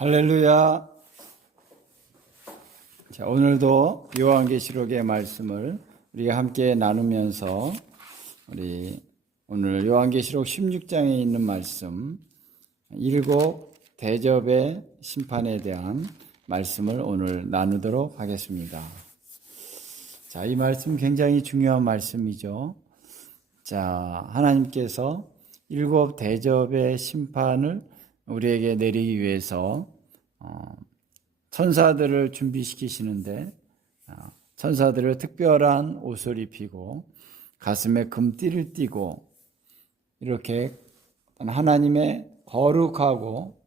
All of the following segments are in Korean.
할렐루야. 자, 오늘도 요한계시록의 말씀을 우리가 함께 나누면서 우리 오늘 요한계시록 16장에 있는 말씀, 일곱 대접의 심판에 대한 말씀을 오늘 나누도록 하겠습니다. 자, 이 말씀 굉장히 중요한 말씀이죠. 자, 하나님께서 일곱 대접의 심판을 우리에게 내리기 위해서 천사들을 준비시키시는데 천사들을 특별한 옷을 입히고 가슴에 금띠를 띠고 이렇게 하나님의 거룩하고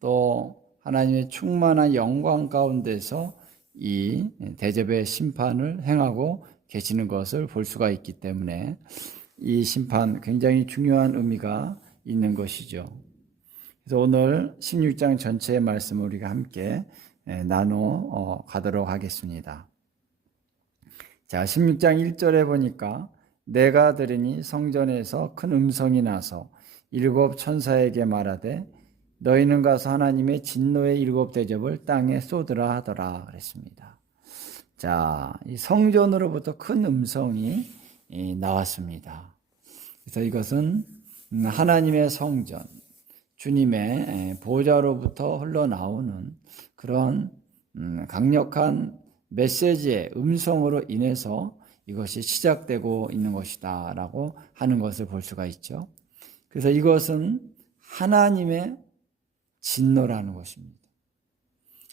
또 하나님의 충만한 영광 가운데서 이 대접의 심판을 행하고 계시는 것을 볼 수가 있기 때문에 이 심판 굉장히 중요한 의미가 있는 것이죠. 그래서 오늘 16장 전체의 말씀을 우리가 함께 나눠 가도록 하겠습니다. 자, 16장 1절에 보니까 내가 들으니 성전에서 큰 음성이 나서 일곱 천사에게 말하되 너희는 가서 하나님의 진노의 일곱 대접을 땅에 쏟으라 하더라 그랬습니다. 자, 이 성전으로부터 큰 음성이 나왔습니다. 그래서 이것은 하나님의 성전, 주님의 보좌로부터 흘러나오는 그런 강력한 메시지의 음성으로 인해서 이것이 시작되고 있는 것이다 라고 하는 것을 볼 수가 있죠. 그래서 이것은 하나님의 진노라는 것입니다.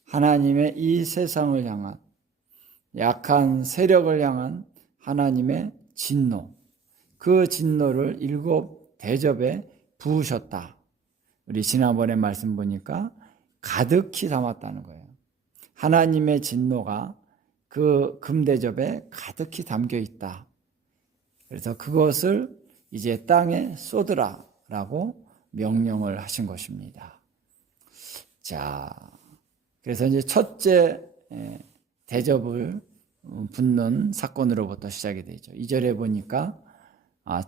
하나님의 이 세상을 향한 약한 세력을 향한 하나님의 진노, 그 진노를 일곱 대접에 부으셨다. 우리 지난번에 말씀 보니까 가득히 담았다는 거예요. 하나님의 진노가 그 금대접에 가득히 담겨 있다. 그래서 그것을 이제 땅에 쏟으라라고 명령을 하신 것입니다. 자, 그래서 이제 첫째 대접을 붓는 사건으로부터 시작이 되죠. 2절에 보니까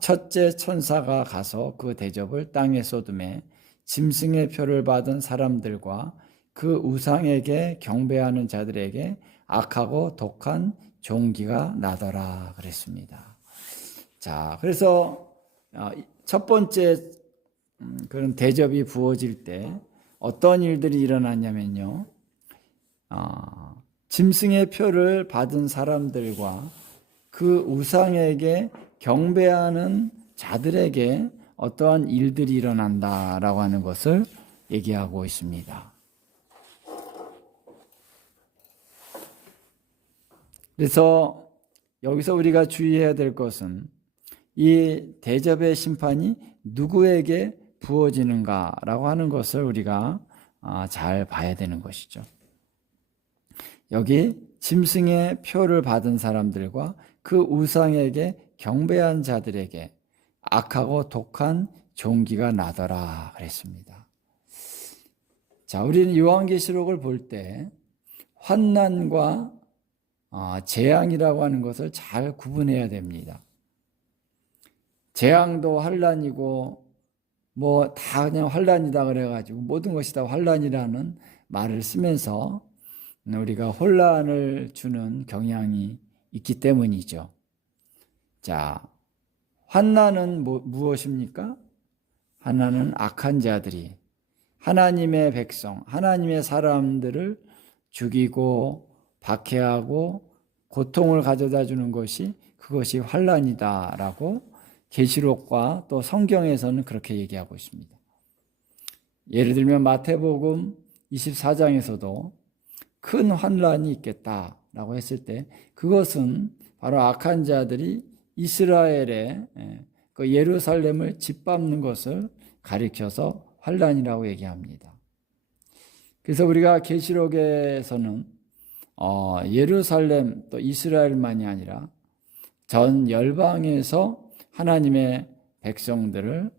첫째 천사가 가서 그 대접을 땅에 쏟음에 짐승의 표를 받은 사람들과 그 우상에게 경배하는 자들에게 악하고 독한 종기가 나더라 그랬습니다. 자, 그래서 첫 번째 그런 대접이 부어질 때 어떤 일들이 일어났냐면요. 짐승의 표를 받은 사람들과 그 우상에게 경배하는 자들에게 어떠한 일들이 일어난다라고 하는 것을 얘기하고 있습니다. 그래서 여기서 우리가 주의해야 될 것은 이 대접의 심판이 누구에게 부어지는가라고 하는 것을 우리가 잘 봐야 되는 것이죠. 여기 짐승의 표를 받은 사람들과 그 우상에게 경배한 자들에게 악하고 독한 종기가 나더라 그랬습니다. 자, 우리는 요한계시록을 볼 때 환난과 재앙이라고 하는 것을 잘 구분해야 됩니다. 재앙도 환난이고 뭐 다 그냥 환난이다 그래가지고 모든 것이 다 환난이라는 말을 쓰면서 우리가 혼란을 주는 경향이 있기 때문이죠. 자, 환난은 무엇입니까? 환난은 악한 자들이 하나님의 백성, 하나님의 사람들을 죽이고 박해하고 고통을 가져다 주는 것이 그것이 환난이다라고 계시록과 또 성경에서는 그렇게 얘기하고 있습니다. 예를 들면 마태복음 24장에서도 큰 환난이 있겠다라고 했을 때 그것은 바로 악한 자들이 이스라엘의 그 예루살렘을 짓밟는 것을 가리켜서 환난이라고 얘기합니다. 그래서 우리가 계시록에서는 예루살렘 또 이스라엘만이 아니라 전 열방에서 하나님의 백성들을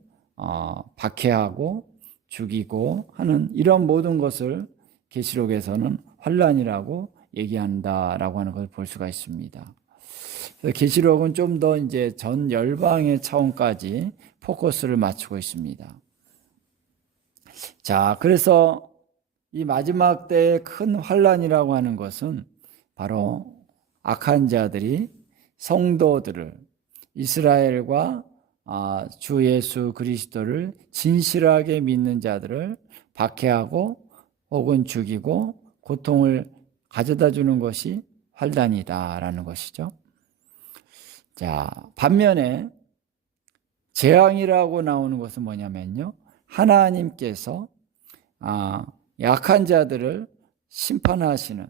박해하고 죽이고 하는 이런 모든 것을 계시록에서는 환난이라고 얘기한다라고 하는 것을 볼 수가 있습니다. 계시록은 좀 더 이제 전 열방의 차원까지 포커스를 맞추고 있습니다. 자, 그래서 이 마지막 때의 큰 환란이라고 하는 것은 바로 악한 자들이 성도들을, 이스라엘과 주 예수 그리스도를 진실하게 믿는 자들을 박해하고 혹은 죽이고 고통을 가져다 주는 것이 환란이다라는 것이죠. 자, 반면에 재앙이라고 나오는 것은 뭐냐면요, 하나님께서 약한 자들을 심판하시는,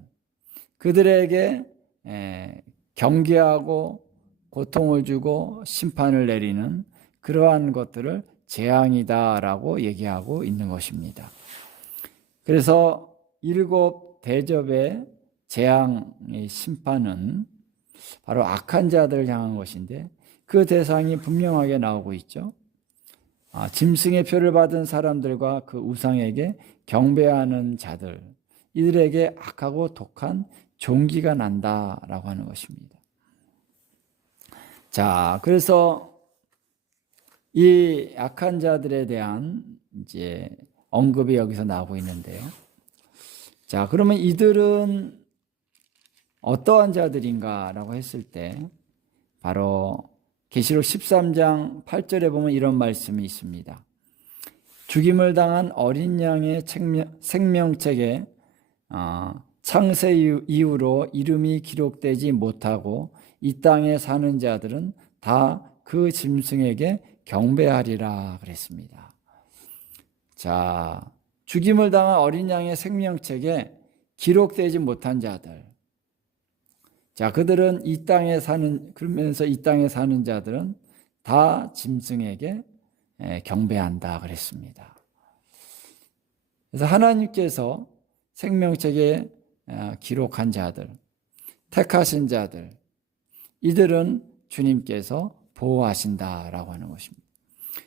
그들에게 경계하고 고통을 주고 심판을 내리는 그러한 것들을 재앙이다라고 얘기하고 있는 것입니다. 그래서 7 대접의 재앙의 심판은 바로 악한 자들을 향한 것인데, 그 대상이 분명하게 나오고 있죠. 짐승의 표를 받은 사람들과 그 우상에게 경배하는 자들, 이들에게 악하고 독한 종기가 난다라고 하는 것입니다. 자, 그래서 이 악한 자들에 대한 이제 언급이 여기서 나오고 있는데요. 자, 그러면 이들은 어떠한 자들인가라고 했을 때 바로 계시록 13장 8절에 보면 이런 말씀이 있습니다. 죽임을 당한 어린 양의 생명책에 창세 이후로 이름이 기록되지 못하고 이 땅에 사는 자들은 다 그 짐승에게 경배하리라 그랬습니다. 자, 죽임을 당한 어린 양의 생명책에 기록되지 못한 자들, 자, 그들은 그러면서 이 땅에 사는 자들은 다 짐승에게 경배한다 그랬습니다. 그래서 하나님께서 생명책에 기록한 자들, 택하신 자들, 이들은 주님께서 보호하신다라고 하는 것입니다.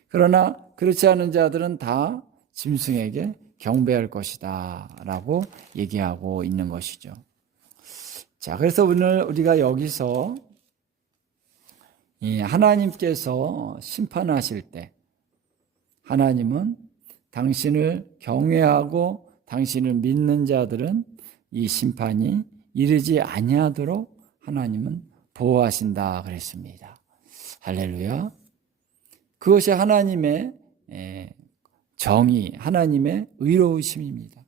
그러나 그렇지 않은 자들은 다 짐승에게 경배할 것이다 라고 얘기하고 있는 것이죠. 자, 그래서 오늘 우리가 여기서 하나님께서 심판하실 때 하나님은 당신을 경외하고 당신을 믿는 자들은 이 심판이 이르지 아니하도록 하나님은 보호하신다 그랬습니다. 할렐루야. 그것이 하나님의 정의, 하나님의 의로우심입니다.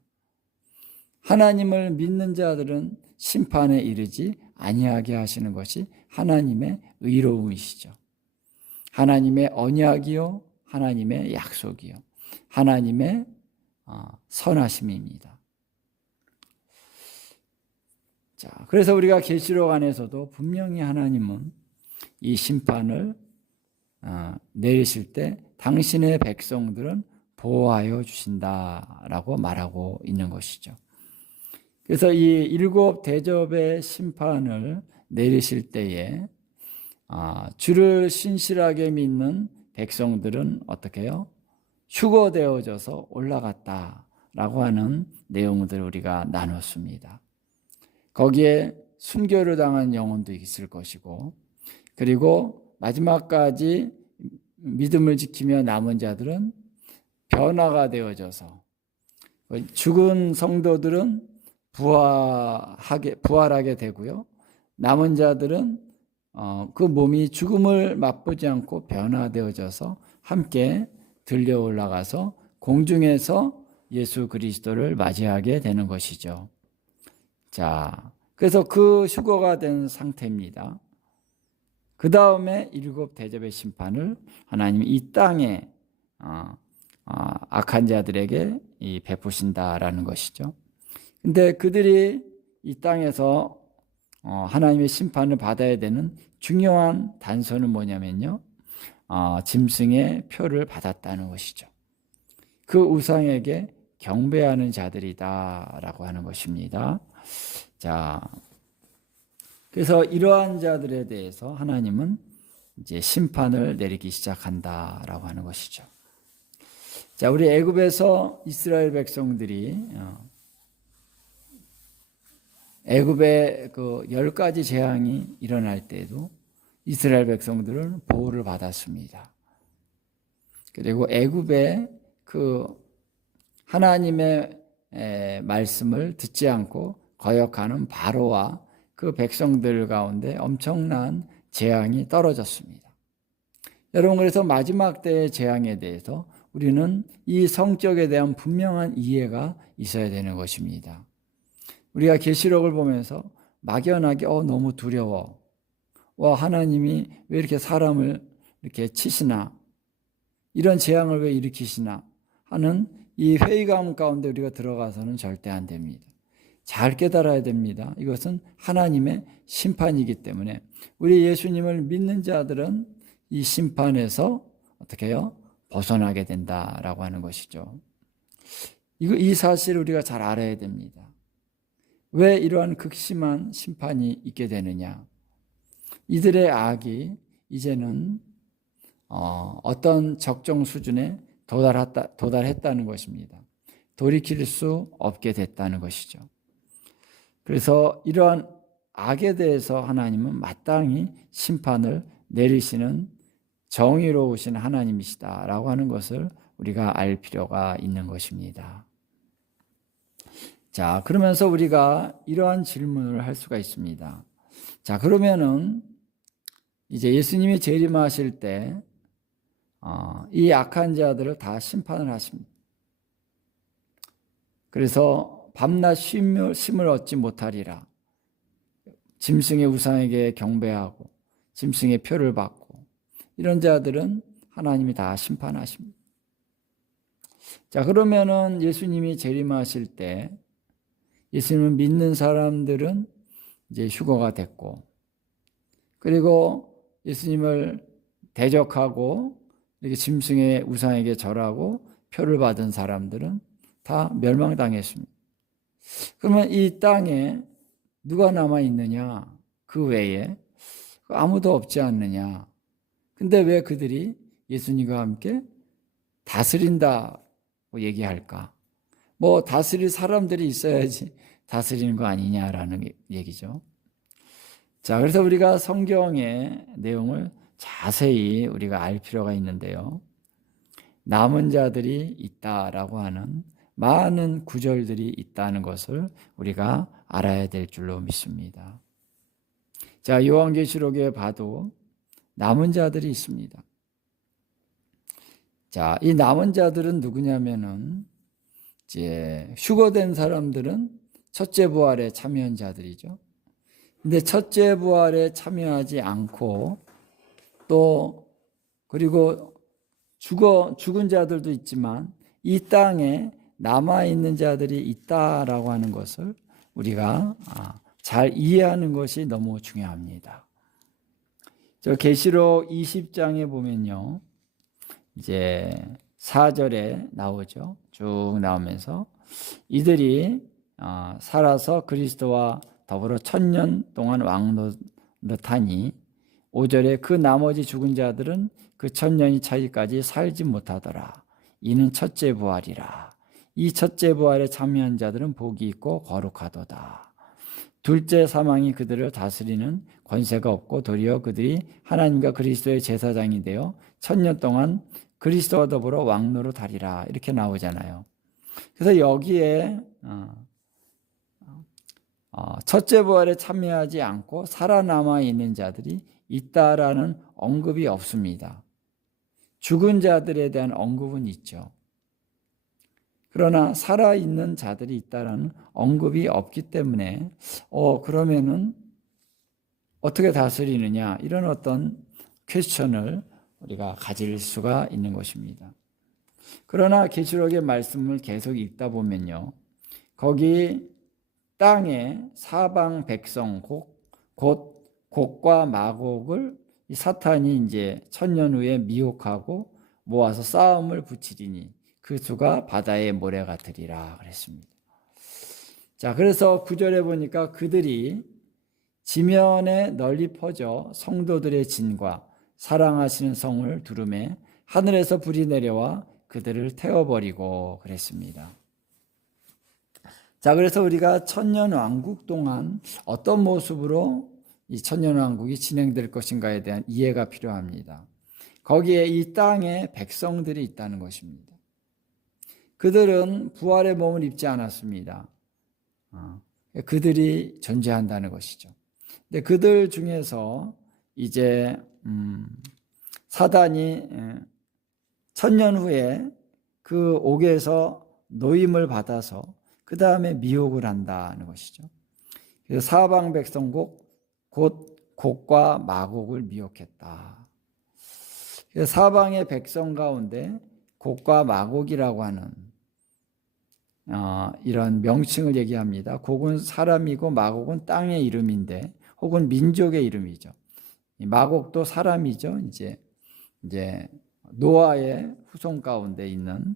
하나님을 믿는 자들은 심판에 이르지 아니하게 하시는 것이 하나님의 의로움이시죠. 하나님의 언약이요, 하나님의 약속이요, 하나님의 선하심입니다. 자, 그래서 우리가 계시록 안에서도 분명히 하나님은 이 심판을 내리실 때 당신의 백성들은 보호하여 주신다라고 말하고 있는 것이죠. 그래서 이 7 대접의 심판을 내리실 때에 주를 신실하게 믿는 백성들은 어떻게 해요? 휴거되어져서 올라갔다라고 하는 내용들을 우리가 나눴습니다. 거기에 순교를 당한 영혼도 있을 것이고, 그리고 마지막까지 믿음을 지키며 남은 자들은 변화가 되어져서, 죽은 성도들은 부활하게 되고요. 남은 자들은 그 몸이 죽음을 맛보지 않고 변화되어져서 함께 들려 올라가서 공중에서 예수 그리스도를 맞이하게 되는 것이죠. 자, 그래서 그 휴거가 된 상태입니다. 그 다음에 7 대접의 심판을 하나님이 이 땅에 악한 자들에게 베푸신다라는 것이죠. 근데 그들이 이 땅에서 하나님의 심판을 받아야 되는 중요한 단서는 뭐냐면요, 짐승의 표를 받았다는 것이죠. 그 우상에게 경배하는 자들이다라고 하는 것입니다. 자, 그래서 이러한 자들에 대해서 하나님은 이제 심판을 내리기 시작한다라고 하는 것이죠. 자, 우리 애굽에서 이스라엘 백성들이 애굽의 그 10가지 재앙이 일어날 때에도 이스라엘 백성들은 보호를 받았습니다. 그리고 애굽의 그 하나님의 말씀을 듣지 않고 거역하는 바로와 그 백성들 가운데 엄청난 재앙이 떨어졌습니다. 여러분, 그래서 마지막 때의 재앙에 대해서 우리는 이 성격에 대한 분명한 이해가 있어야 되는 것입니다. 우리가 계시록을 보면서 막연하게 너무 두려워. 하나님이 왜 이렇게 사람을 이렇게 치시나? 이런 재앙을 왜 일으키시나? 하는 이 회의감 가운데 우리가 들어가서는 절대 안 됩니다. 잘 깨달아야 됩니다. 이것은 하나님의 심판이기 때문에 우리 예수님을 믿는 자들은 이 심판에서 어떻게 해요? 벗어나게 된다라고 하는 것이죠. 이 사실을 우리가 잘 알아야 됩니다. 왜 이러한 극심한 심판이 있게 되느냐? 이들의 악이 이제는 어떤 적정 수준에 도달했다는 것입니다. 돌이킬 수 없게 됐다는 것이죠. 그래서 이러한 악에 대해서 하나님은 마땅히 심판을 내리시는 정의로우신 하나님이시다라고 하는 것을 우리가 알 필요가 있는 것입니다. 자, 그러면서 우리가 이러한 질문을 할 수가 있습니다. 자, 그러면은 이제 예수님이 재림하실 때 이 악한 자들을 다 심판을 하십니다. 그래서 밤낮 쉼을 얻지 못하리라. 짐승의 우상에게 경배하고 짐승의 표를 받고 이런 자들은 하나님이 다 심판하십니다. 자, 그러면은 예수님이 재림하실 때 예수님을 믿는 사람들은 이제 휴거가 됐고, 그리고 예수님을 대적하고 이렇게 짐승의 우상에게 절하고 표를 받은 사람들은 다 멸망당했습니다. 그러면 이 땅에 누가 남아 있느냐? 그 외에 아무도 없지 않느냐? 근데 왜 그들이 예수님과 함께 다스린다고 얘기할까? 다스릴 사람들이 있어야지 다스리는 거 아니냐라는 얘기죠. 자, 그래서 우리가 성경의 내용을 자세히 우리가 알 필요가 있는데요. 남은 자들이 있다라고 하는 많은 구절들이 있다는 것을 우리가 알아야 될 줄로 믿습니다. 자, 요한계시록에 봐도 남은 자들이 있습니다. 자, 이 남은 자들은 누구냐면은 이제 휴거된 사람들은 첫째 부활에 참여한 자들이죠. 근데 첫째 부활에 참여하지 않고 또 그리고 죽은 자들도 있지만 이 땅에 남아있는 자들이 있다라고 하는 것을 우리가 잘 이해하는 것이 너무 중요합니다. 저 계시록 20장에 보면요. 이제 4절에 나오죠. 쭉 나오면서 이들이 살아서 그리스도와 더불어 1000년 동안 왕노릇하니 5절에 그 나머지 죽은 자들은 그 1000년이 차기까지 살지 못하더라. 이는 첫째 부활이라. 이 첫째 부활에 참여한 자들은 복이 있고 거룩하도다. 둘째 사망이 그들을 다스리는 권세가 없고 도리어 그들이 하나님과 그리스도의 제사장이 되어 1000년 동안 그리스도와 더불어 왕노릇하리라. 이렇게 나오잖아요. 그래서 여기에 첫째 부활에 참여하지 않고 살아남아 있는 자들이 있다라는 언급이 없습니다. 죽은 자들에 대한 언급은 있죠. 그러나 살아있는 자들이 있다라는 언급이 없기 때문에 그러면은 어떻게 다스리느냐 이런 어떤 퀘스천을 우리가 가질 수가 있는 것입니다. 그러나 계시록의 말씀을 계속 읽다 보면요. 거기 땅의 사방 백성 곧 곡과 마곡을 이 사탄이 이제 1000년 후에 미혹하고 모아서 싸움을 붙이리니 그 수가 바다의 모래 같으리라 그랬습니다. 자, 그래서 9절에 보니까 그들이 지면에 널리 퍼져 성도들의 진과 사랑하시는 성을 두루매 하늘에서 불이 내려와 그들을 태워버리고 그랬습니다. 자, 그래서 우리가 천년 왕국 동안 어떤 모습으로 이 천년 왕국이 진행될 것인가에 대한 이해가 필요합니다. 거기에 이 땅에 백성들이 있다는 것입니다. 그들은 부활의 몸을 입지 않았습니다. 그들이 존재한다는 것이죠. 근데 그들 중에서 이제 사단이 천년 후에 그 옥에서 노임을 받아서 그 다음에 미혹을 한다는 것이죠. 그래서 사방 백성국 곧 곡과 마곡을 미혹했다. 그래서 사방의 백성 가운데 곡과 마곡이라고 하는 이런 명칭을 얘기합니다. 곡은 사람이고 마곡은 땅의 이름인데 혹은 민족의 이름이죠. 마곡도 사람이죠. 이제 노아의 후손 가운데 있는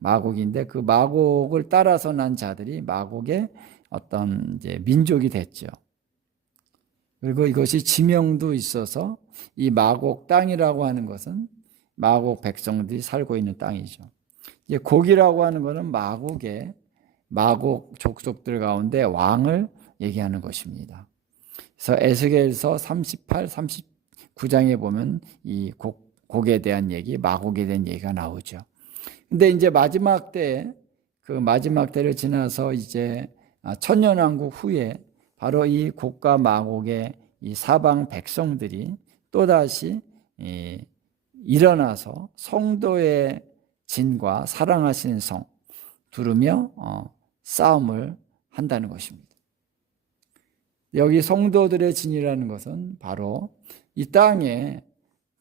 마곡인데 그 마곡을 따라서 난 자들이 마곡의 어떤 이제 민족이 됐죠. 그리고 이것이 지명도 있어서 이 마곡 땅이라고 하는 것은 마곡 백성들이 살고 있는 땅이죠. 이제 곡이라고 하는 것은 마곡 족속들 가운데 왕을 얘기하는 것입니다. 그래서 에스겔서 38, 39장에 보면 이 곡에 대한 얘기, 마곡에 대한 얘기가 나오죠. 근데 이제 마지막 때를 지나서 이제 천년왕국 후에 바로 이 곡과 마곡의 이 사방 백성들이 또다시 일어나서 성도의 진과 사랑하시는 성 두르며 싸움을 한다는 것입니다. 여기 성도들의 진이라는 것은 바로 이 땅에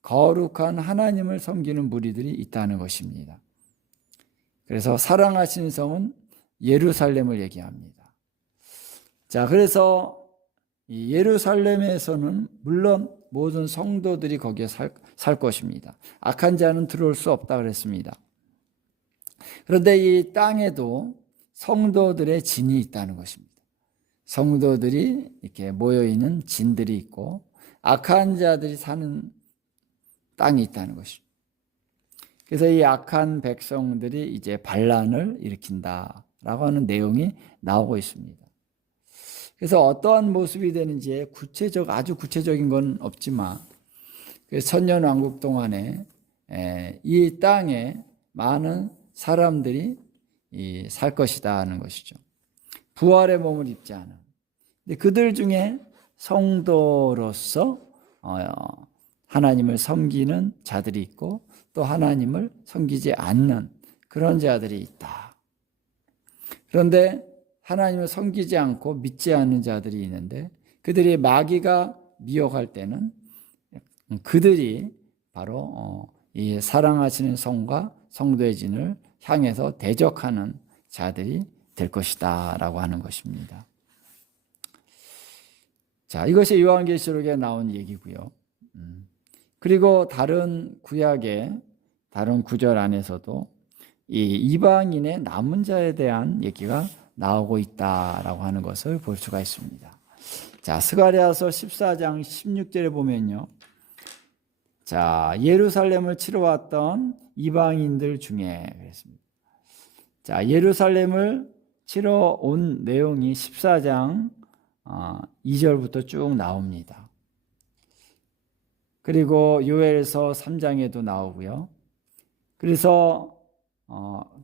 거룩한 하나님을 섬기는 무리들이 있다는 것입니다. 그래서 사랑하시는 성은 예루살렘을 얘기합니다. 자, 그래서 이 예루살렘에서는 물론 모든 성도들이 거기에 살 것입니다. 악한 자는 들어올 수 없다 그랬습니다. 그런데 이 땅에도 성도들의 진이 있다는 것입니다. 성도들이 이렇게 모여있는 진들이 있고 악한 자들이 사는 땅이 있다는 것입니다. 그래서 이 악한 백성들이 이제 반란을 일으킨다라고 하는 내용이 나오고 있습니다. 그래서 어떠한 모습이 되는지 아주 구체적인 건 없지만 천년왕국 동안에 이 땅에 많은 사람들이 살 것이다 하는 것이죠. 부활의 몸을 입지 않은. 근데 그들 중에 성도로서 하나님을 섬기는 자들이 있고 또 하나님을 섬기지 않는 그런 자들이 있다. 그런데 하나님을 섬기지 않고 믿지 않는 자들이 있는데 그들이 마귀가 미혹할 때는 그들이 바로 이 사랑하시는 성과 성도의 진을 향해서 대적하는 자들이 될 것이다 라고 하는 것입니다. 자, 이것이 요한계시록에 나온 얘기고요. 그리고 다른 구약의 다른 구절 안에서도 이 이방인의 남은 자에 대한 얘기가 나오고 있다라고 하는 것을 볼 수가 있습니다. 자, 스가랴서 14장 16절에 보면요. 자, 예루살렘을 치러 왔던 이방인들 중에 그랬습니다. 자, 예루살렘을 치러 온 내용이 14장 2절부터 쭉 나옵니다. 그리고 요엘서 3장에도 나오고요. 그래서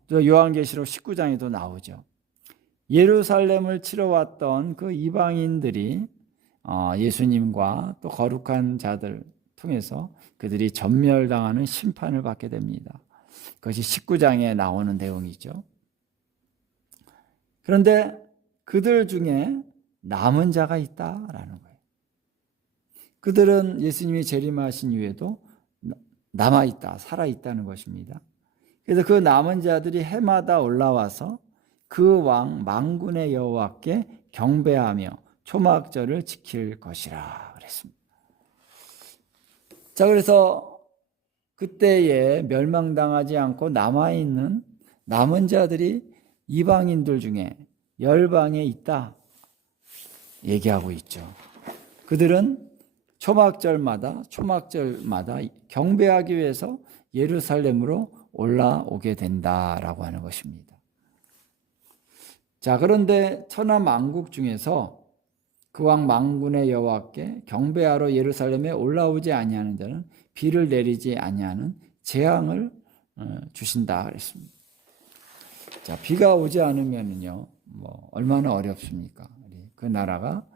또 요한계시록 19장에도 나오죠. 예루살렘을 치러 왔던 그 이방인들이 예수님과 또 거룩한 자들 통해서 그들이 전멸당하는 심판을 받게 됩니다. 그것이 19장에 나오는 내용이죠. 그런데 그들 중에 남은 자가 있다라는 거예요. 그들은 예수님이 재림하신 이후에도 남아있다, 살아있다는 것입니다. 그래서 그 남은 자들이 해마다 올라와서 그 왕 만군의 여호와께 경배하며 초막절을 지킬 것이라 그랬습니다. 자, 그래서 그때에 멸망당하지 않고 남아있는 남은 자들이 이방인들 중에 열방에 있다 얘기하고 있죠. 그들은 초막절마다 경배하기 위해서 예루살렘으로 올라오게 된다라고 하는 것입니다. 자, 그런데 천하만국 중에서 그 왕 만군의 여호와께 경배하러 예루살렘에 올라오지 아니하는 자는 비를 내리지 아니하는 재앙을 주신다 그랬습니다. 자, 비가 오지 않으면은요, 뭐 얼마나 어렵습니까? 그 나라가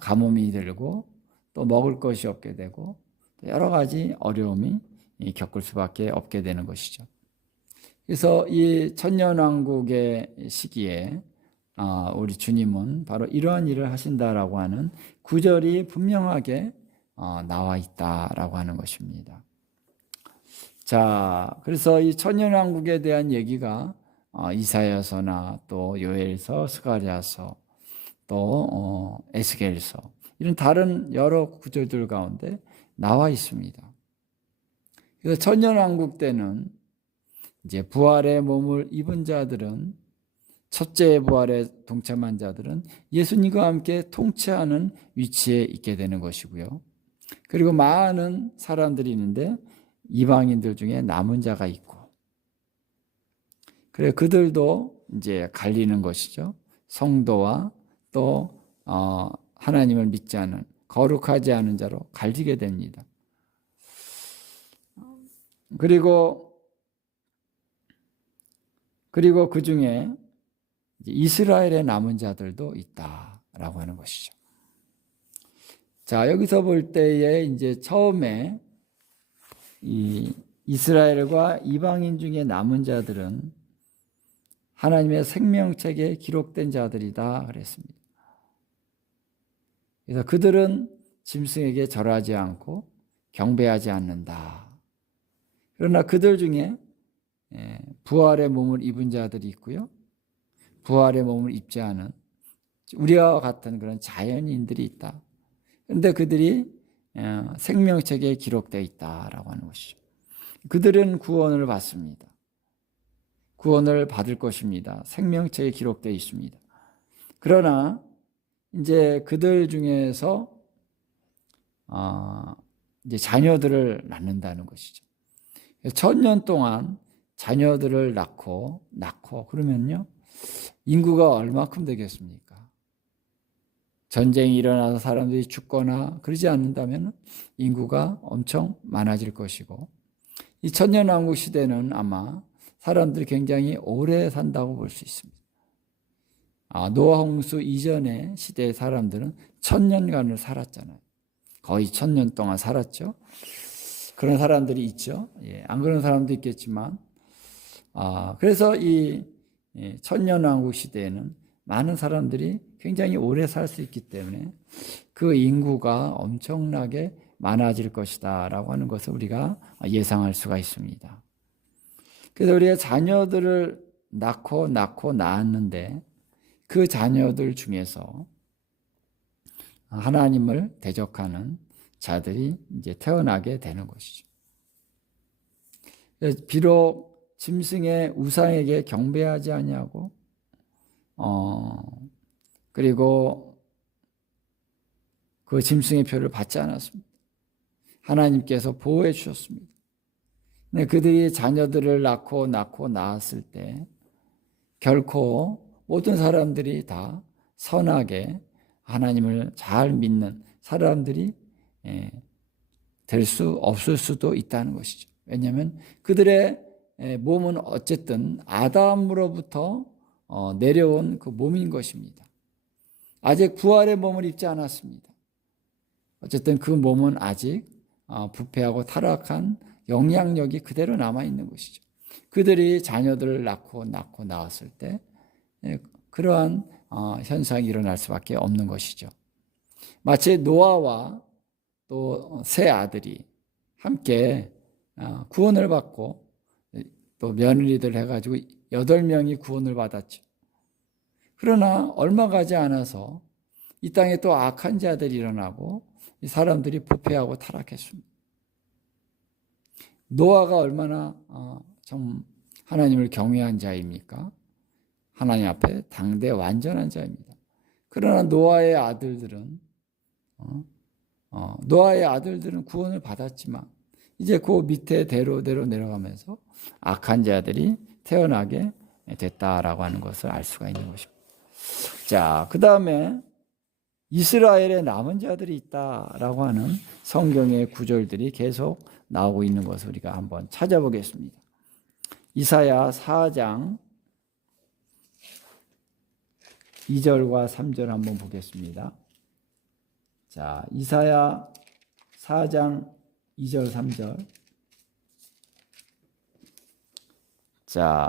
가뭄이 들고 또 먹을 것이 없게 되고 여러 가지 어려움이 겪을 수밖에 없게 되는 것이죠. 그래서 이 천년왕국의 시기에 우리 주님은 바로 이러한 일을 하신다라고 하는 구절이 분명하게 나와 있다라고 하는 것입니다. 자, 그래서 이 천년왕국에 대한 얘기가 이사야서나 또 요엘서, 스가랴서, 또 에스겔서 이런 다른 여러 구절들 가운데 나와 있습니다. 그래서 천년왕국 때는 이제 부활의 몸을 입은 자들은, 첫째 부활에 동참한 자들은 예수님과 함께 통치하는 위치에 있게 되는 것이고요. 그리고 많은 사람들이 있는데 이방인들 중에 남은 자가 있고, 그래 그들도 이제 갈리는 것이죠. 성도와 또 하나님을 믿지 않은 거룩하지 않은 자로 갈리게 됩니다. 그리고 그 중에 이스라엘의 남은 자들도 있다라고 하는 것이죠. 자, 여기서 볼 때에 이제 처음에 이 이스라엘과 이방인 중에 남은 자들은 하나님의 생명책에 기록된 자들이다 그랬습니다. 그래서 그들은 짐승에게 절하지 않고 경배하지 않는다. 그러나 그들 중에 부활의 몸을 입은 자들이 있고요, 부활의 몸을 입지 않은 우리와 같은 그런 자연인들이 있다. 그런데 그들이 생명책에 기록되어 있다라고 하는 것이죠. 그들은 구원을 받습니다. 구원을 받을 것입니다. 생명책에 기록되어 있습니다. 그러나 이제 그들 중에서 이제 자녀들을 낳는다는 것이죠. 1000년 동안 자녀들을 낳고 그러면요, 인구가 얼마큼 되겠습니까? 전쟁이 일어나서 사람들이 죽거나 그러지 않는다면 인구가 엄청 많아질 것이고, 이 천년왕국 시대는 아마 사람들이 굉장히 오래 산다고 볼 수 있습니다. 노아 홍수 이전의 시대의 사람들은 1000년간을 살았잖아요. 거의 1000년 동안 살았죠. 그런 사람들이 있죠. 안 그런 사람도 있겠지만, 그래서 이 천년왕국 시대에는 많은 사람들이 굉장히 오래 살 수 있기 때문에 그 인구가 엄청나게 많아질 것이다 라고 하는 것을 우리가 예상할 수가 있습니다. 그래서 우리가 자녀들을 낳았는데 그 자녀들 중에서 하나님을 대적하는 자들이 이제 태어나게 되는 것이죠. 비록 짐승의 우상에게 경배하지 아니하고 그리고 그 짐승의 표를 받지 않았습니다. 하나님께서 보호해 주셨습니다. 근데 그들이 자녀들을 낳았을 때 결코 모든 사람들이 다 선하게 하나님을 잘 믿는 사람들이 될 수 없을 수도 있다는 것이죠. 왜냐하면 그들의 몸은 어쨌든 아담으로부터 내려온 그 몸인 것입니다. 아직 부활의 몸을 입지 않았습니다. 어쨌든 그 몸은 아직 부패하고 타락한 영향력이 그대로 남아있는 것이죠. 그들이 자녀들을 낳고 낳았을 때 그러한 현상이 일어날 수밖에 없는 것이죠. 마치 노아와 또 세 아들이 함께 구원을 받고 또 며느리들 해가지고 8명이 구원을 받았죠. 그러나 얼마 가지 않아서 이 땅에 또 악한 자들이 일어나고 이 사람들이 부패하고 타락했습니다. 노아가 얼마나 좀 하나님을 경외한 자입니까? 하나님 앞에 당대 완전한 자입니다. 그러나 노아의 아들들은 구원을 받았지만 이제 그 밑에 대로 내려가면서 악한 자들이 태어나게 됐다라고 하는 것을 알 수가 있는 것입니다. 자, 그 다음에 이스라엘의 남은 자들이 있다라고 하는 성경의 구절들이 계속 나오고 있는 것을 우리가 한번 찾아보겠습니다. 이사야 4장 2절과 3절 한번 보겠습니다. 자, 이사야 4장 2절 3절. 자,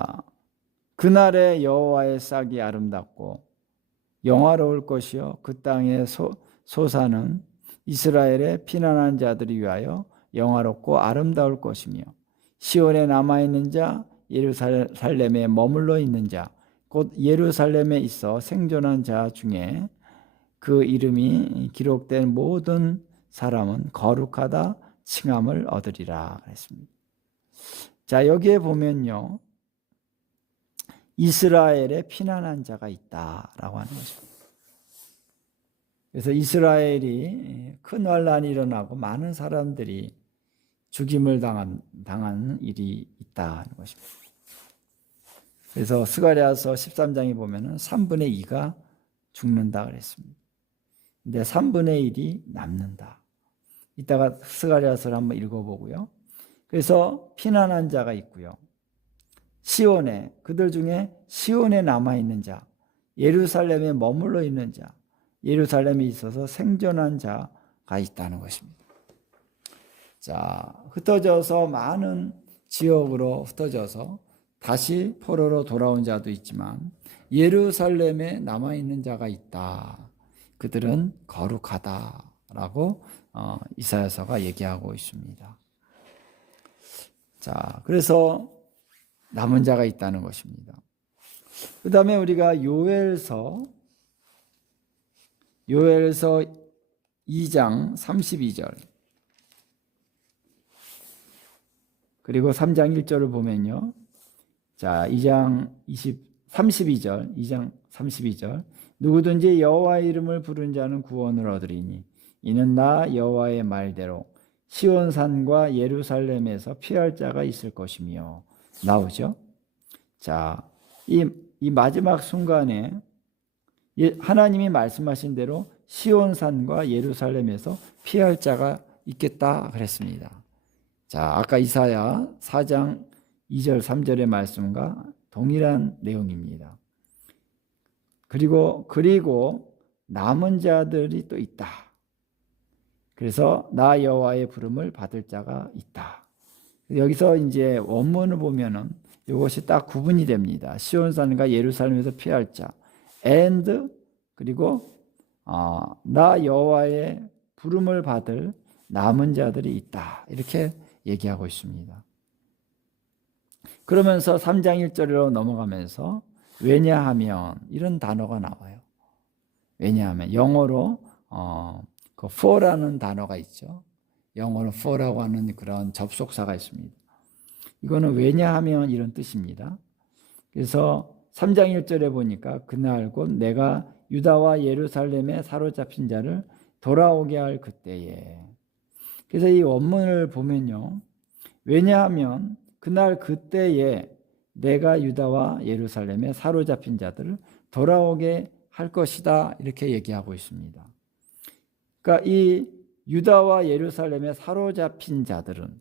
그날에 여호와의 싹이 아름답고 영화로울 것이요 그 땅의 소사는 이스라엘의 피난한 자들이 위하여 영화롭고 아름다울 것이며 시온에 남아있는 자 예루살렘에 머물러 있는 자 곧 예루살렘에 있어 생존한 자 중에 그 이름이 기록된 모든 사람은 거룩하다 칭함을 얻으리라 그랬습니다. 자, 여기에 보면요 이스라엘에 피난한 자가 있다라고 하는 것입니다. 그래서 이스라엘이 큰 환란이 일어나고 많은 사람들이 죽임을 당한 일이 있다는 것입니다. 그래서 스가랴서 13장에 보면은 3분의 2가 죽는다 그랬습니다. 근데 3분의 1이 남는다. 이따가 스가랴서를 한번 읽어보고요. 그래서 피난한 자가 있고요. 시온에, 그들 중에 시온에 남아있는 자, 예루살렘에 머물러 있는 자, 예루살렘에 있어서 생존한 자가 있다는 것입니다. 자, 흩어져서 많은 지역으로 흩어져서 다시 포로로 돌아온 자도 있지만 예루살렘에 남아있는 자가 있다. 그들은 거룩하다라고 이사야서가 얘기하고 있습니다. 자, 그래서 남은 자가 있다는 것입니다. 그 다음에 우리가 요엘서 2장 32절 그리고 3장 1절을 보면요. 자, 2장 32절 누구든지 여호와의 이름을 부른 자는 구원을 얻으리니 이는 나 여호와의 말대로 시온산과 예루살렘에서 피할 자가 있을 것이며 나오죠. 자, 이 마지막 순간에 하나님이 말씀하신 대로 시온산과 예루살렘에서 피할 자가 있겠다 그랬습니다. 자, 아까 이사야 4장 2절 3절의 말씀과 동일한 내용입니다. 그리고 남은 자들이 또 있다. 그래서 나 여호와의 부름을 받을 자가 있다. 여기서 이제 원문을 보면은 이것이 딱 구분이 됩니다. 시온산과 예루살렘에서 피할 자, and 그리고 나 여호와의 부름을 받을 남은 자들이 있다. 이렇게 얘기하고 있습니다. 그러면서 3장 1절로 넘어가면서 왜냐하면 이런 단어가 나와요. 왜냐하면 영어로 그 for라는 단어가 있죠. 영어로 for라고 하는 그런 접속사가 있습니다. 이거는 왜냐하면 이런 뜻입니다. 그래서 3장 1절에 보니까 그날 곧 내가 유다와 예루살렘에 사로잡힌 자를 돌아오게 할 그때에. 그래서 이 원문을 보면요. 왜냐하면 그날 그때에 내가 유다와 예루살렘에 사로잡힌 자들을 돌아오게 할 것이다. 이렇게 얘기하고 있습니다. 그러니까 이 유다와 예루살렘에 사로잡힌 자들은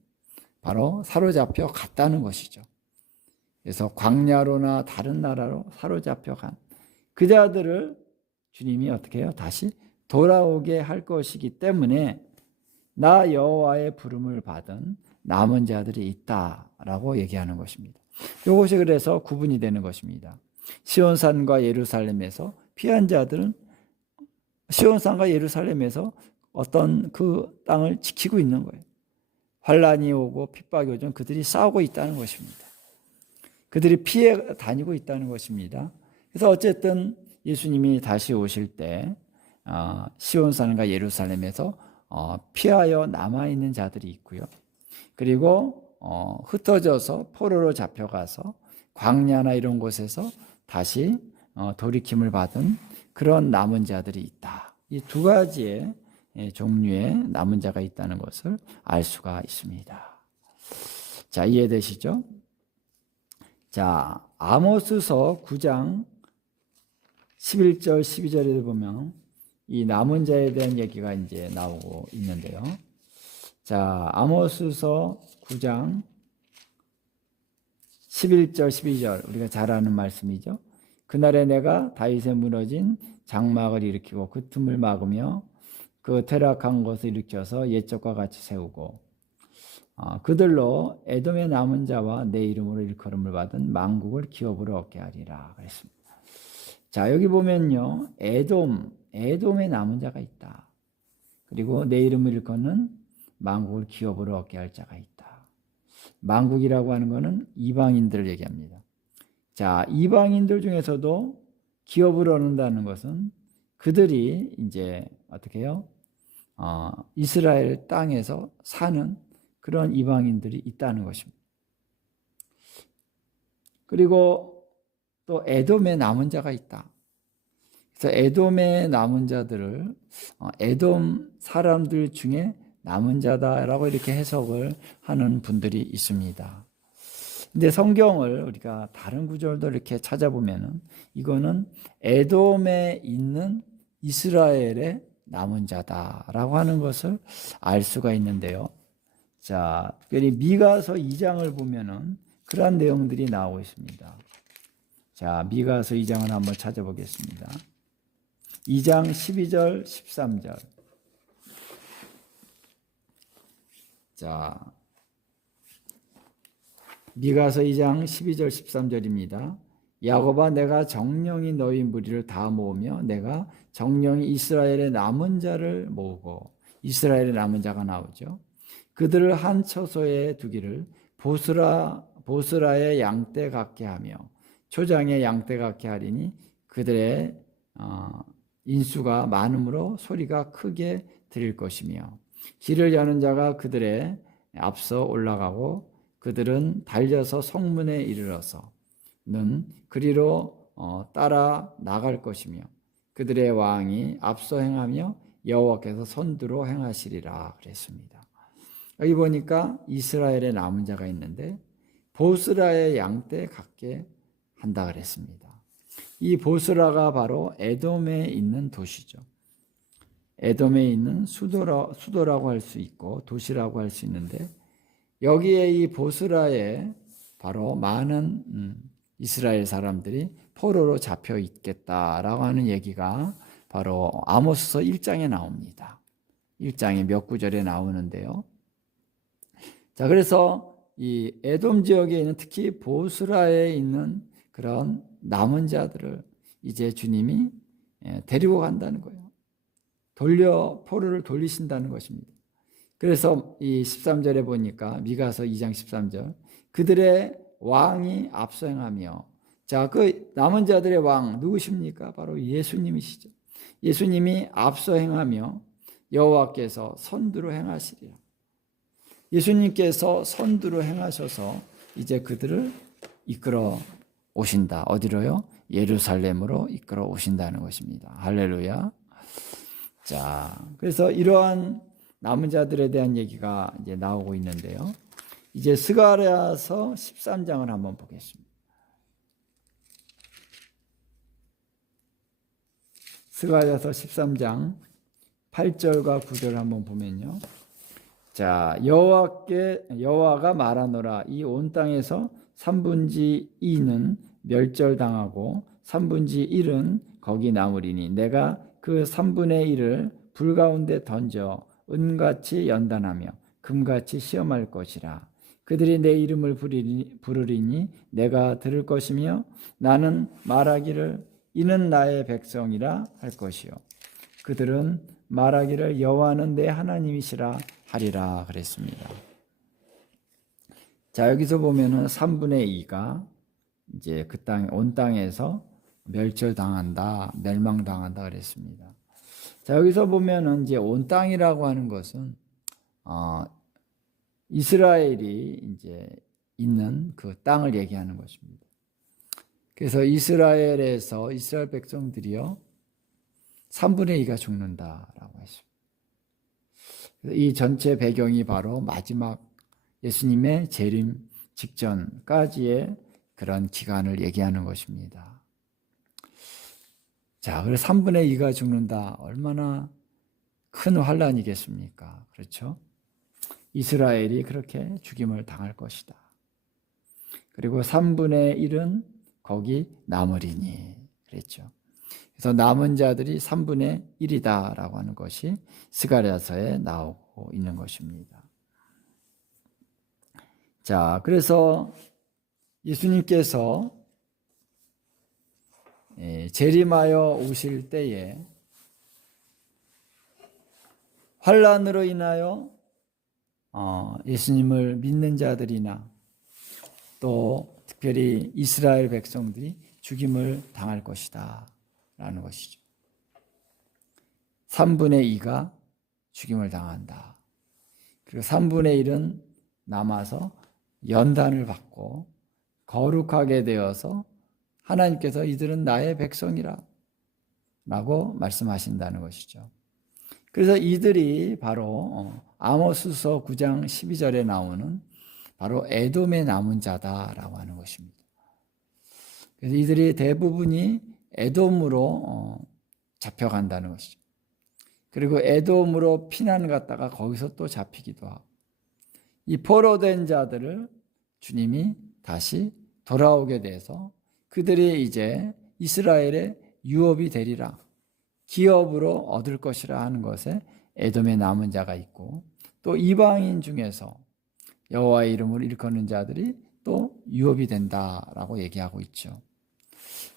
바로 사로잡혀 갔다는 것이죠. 그래서 광야로나 다른 나라로 사로잡혀 간 그 자들을 주님이 어떻게 해요? 다시 돌아오게 할 것이기 때문에 나 여호와의 부름을 받은 남은 자들이 있다라고 얘기하는 것입니다. 이것이 그래서 구분이 되는 것입니다. 시온산과 예루살렘에서 피한 자들은 시온산과 예루살렘에서 어떤 그 땅을 지키고 있는 거예요. 환란이 오고 핍박이 오면 그들이 싸우고 있다는 것입니다. 그들이 피해 다니고 있다는 것입니다. 그래서 어쨌든 예수님이 다시 오실 때 시온산과 예루살렘에서 피하여 남아있는 자들이 있고요. 그리고 흩어져서 포로로 잡혀가서 광야나 이런 곳에서 다시 돌이킴을 받은 그런 남은 자들이 있다. 이 두 가지의 종류의 남은 자가 있다는 것을 알 수가 있습니다. 자, 이해되시죠? 자, 아모스서 9장 11절 12절에 보면 이 남은 자에 대한 얘기가 이제 나오고 있는데요. 자, 아모스서 9장 11절 12절 우리가 잘 아는 말씀이죠. 그날에 내가 다윗의 무너진 장막을 일으키고 그 틈을 막으며 그 퇴락한 것을 일으켜서 옛적과 같이 세우고 그들로 에돔의 남은 자와 내 이름으로 일컬음을 받은 만국을 기업으로 얻게 하리라 그랬습니다. 자, 여기 보면요, 에돔의 남은 자가 있다. 그리고 내 이름을 일컫는 만국을 기업으로 얻게 할 자가 있다. 만국이라고 하는 것은 이방인들을 얘기합니다. 자, 이방인들 중에서도 기업을 얻는다는 것은 그들이 이제 어떻게 해요? 이스라엘 땅에서 사는 그런 이방인들이 있다는 것입니다. 그리고 또 에돔의 남은 자가 있다. 그래서 에돔의 남은 자들을 에돔 사람들 중에 남은 자다라고 이렇게 해석을 하는 분들이 있습니다. 근데 성경을 우리가 다른 구절도 이렇게 찾아보면은 이거는 에돔에 있는 이스라엘의 남은 자다라고 하는 것을 알 수가 있는데요. 자, 특별히 미가서 2장을 보면은 그러한 내용들이 나오고 있습니다. 자, 미가서 2장을 한번 찾아보겠습니다. 2장 12절 13절. 자, 미가서 2장 12절 13절입니다. 야곱아 내가 정령이 너희 무리를 다 모으며 내가 정령이 이스라엘의 남은 자를 모으고 이스라엘의 남은 자가 나오죠. 그들을 한 처소에 두기를 보스라의 양떼 같게 하며 초장의 양떼 같게 하리니 그들의 인수가 많음으로 소리가 크게 들릴 것이며 길을 여는 자가 그들의 앞서 올라가고 그들은 달려서 성문에 이르러서는 그리로 따라 나갈 것이며 그들의 왕이 앞서 행하며 여호와께서 선두로 행하시리라 그랬습니다. 여기 보니까 이스라엘의 남은 자가 있는데 보스라의 양떼 같게 한다 그랬습니다. 이 보스라가 바로 에돔에 있는 도시죠. 에돔에 있는 수도라고 할 수 있고 도시라고 할 수 있는데 여기에 이 보스라에 바로 많은 이스라엘 사람들이 포로로 잡혀 있겠다라고 하는 얘기가 바로 아모스서 1장에 나옵니다. 1장에 몇 구절에 나오는데요. 자, 그래서 이 에돔 지역에 있는 특히 보스라에 있는 그런 남은 자들을 이제 주님이 데리고 간다는 거예요. 포로를 돌리신다는 것입니다. 그래서 이 13절에 보니까 미가서 2장 13절 그들의 왕이 앞서 행하며 자, 그 남은 자들의 왕 누구십니까? 바로 예수님이시죠. 예수님이 앞서 행하며 여호와께서 선두로 행하시리라. 예수님께서 선두로 행하셔서 이제 그들을 이끌어 오신다. 어디로요? 예루살렘으로 이끌어 오신다는 것입니다. 할렐루야. 자, 그래서 이러한 남은 자들에 대한 얘기가 이제 나오고 있는데요. 이제 스가랴서 13장을 한번 보겠습니다. 스가랴서 13장 8절과 9절 한번 보면요. 자, 여호와가 말하노라 이 온 땅에서 3분의 2는 멸절당하고 3분의 1은 거기 남으리니 내가 그 3분의 1을 불 가운데 던져 은같이 연단하며 금같이 시험할 것이라. 그들이 내 이름을 부르리니 내가 들을 것이며 나는 말하기를 이는 나의 백성이라 할 것이요 그들은 말하기를 여호와는 내 하나님이시라 하리라 그랬습니다. 자, 여기서 보면은 3분의 2가 이제 그 온 땅에서 멸절당한다, 멸망당한다 그랬습니다. 자, 여기서 보면은 이제 온 땅이라고 하는 것은 이스라엘이 이제 있는 그 땅을 얘기하는 것입니다. 그래서 이스라엘에서 이스라엘 백성들이요 3분의 2가 죽는다라고 했습니다. 이 전체 배경이 바로 마지막 예수님의 재림 직전까지의 그런 기간을 얘기하는 것입니다. 자, 그래서 3분의 2가 죽는다. 얼마나 큰 환란이겠습니까? 그렇죠? 이스라엘이 그렇게 죽임을 당할 것이다. 그리고 3분의 1은 거기 남으리니 그랬죠. 그래서 남은 자들이 3분의 1이다라고 하는 것이 스가랴서에 나오고 있는 것입니다. 자, 그래서 예수님께서 재림하여 오실 때에 환난으로 인하여 예수님을 믿는 자들이나 또 특별히 이스라엘 백성들이 죽임을 당할 것이다 라는 것이죠. 3분의 2가 죽임을 당한다. 그리고 3분의 1은 남아서 연단을 받고 거룩하게 되어서 하나님께서 이들은 나의 백성이라 라고 말씀하신다는 것이죠. 그래서 이들이 바로 아모스서 9장 12절에 나오는 바로 에돔의 남은 자다라고 하는 것입니다. 그래서 이들이 대부분이 에돔으로 잡혀간다는 것이죠. 그리고 에돔으로 피난 갔다가 거기서 또 잡히기도 하고, 이 포로된 자들을 주님이 다시 돌아오게 돼서 그들이 이제 이스라엘의 유업이 되리라, 기업으로 얻을 것이라 하는 것에 에돔의 남은 자가 있고, 또 이방인 중에서 여호와의 이름을 일컫는 자들이 또 유업이 된다라고 얘기하고 있죠.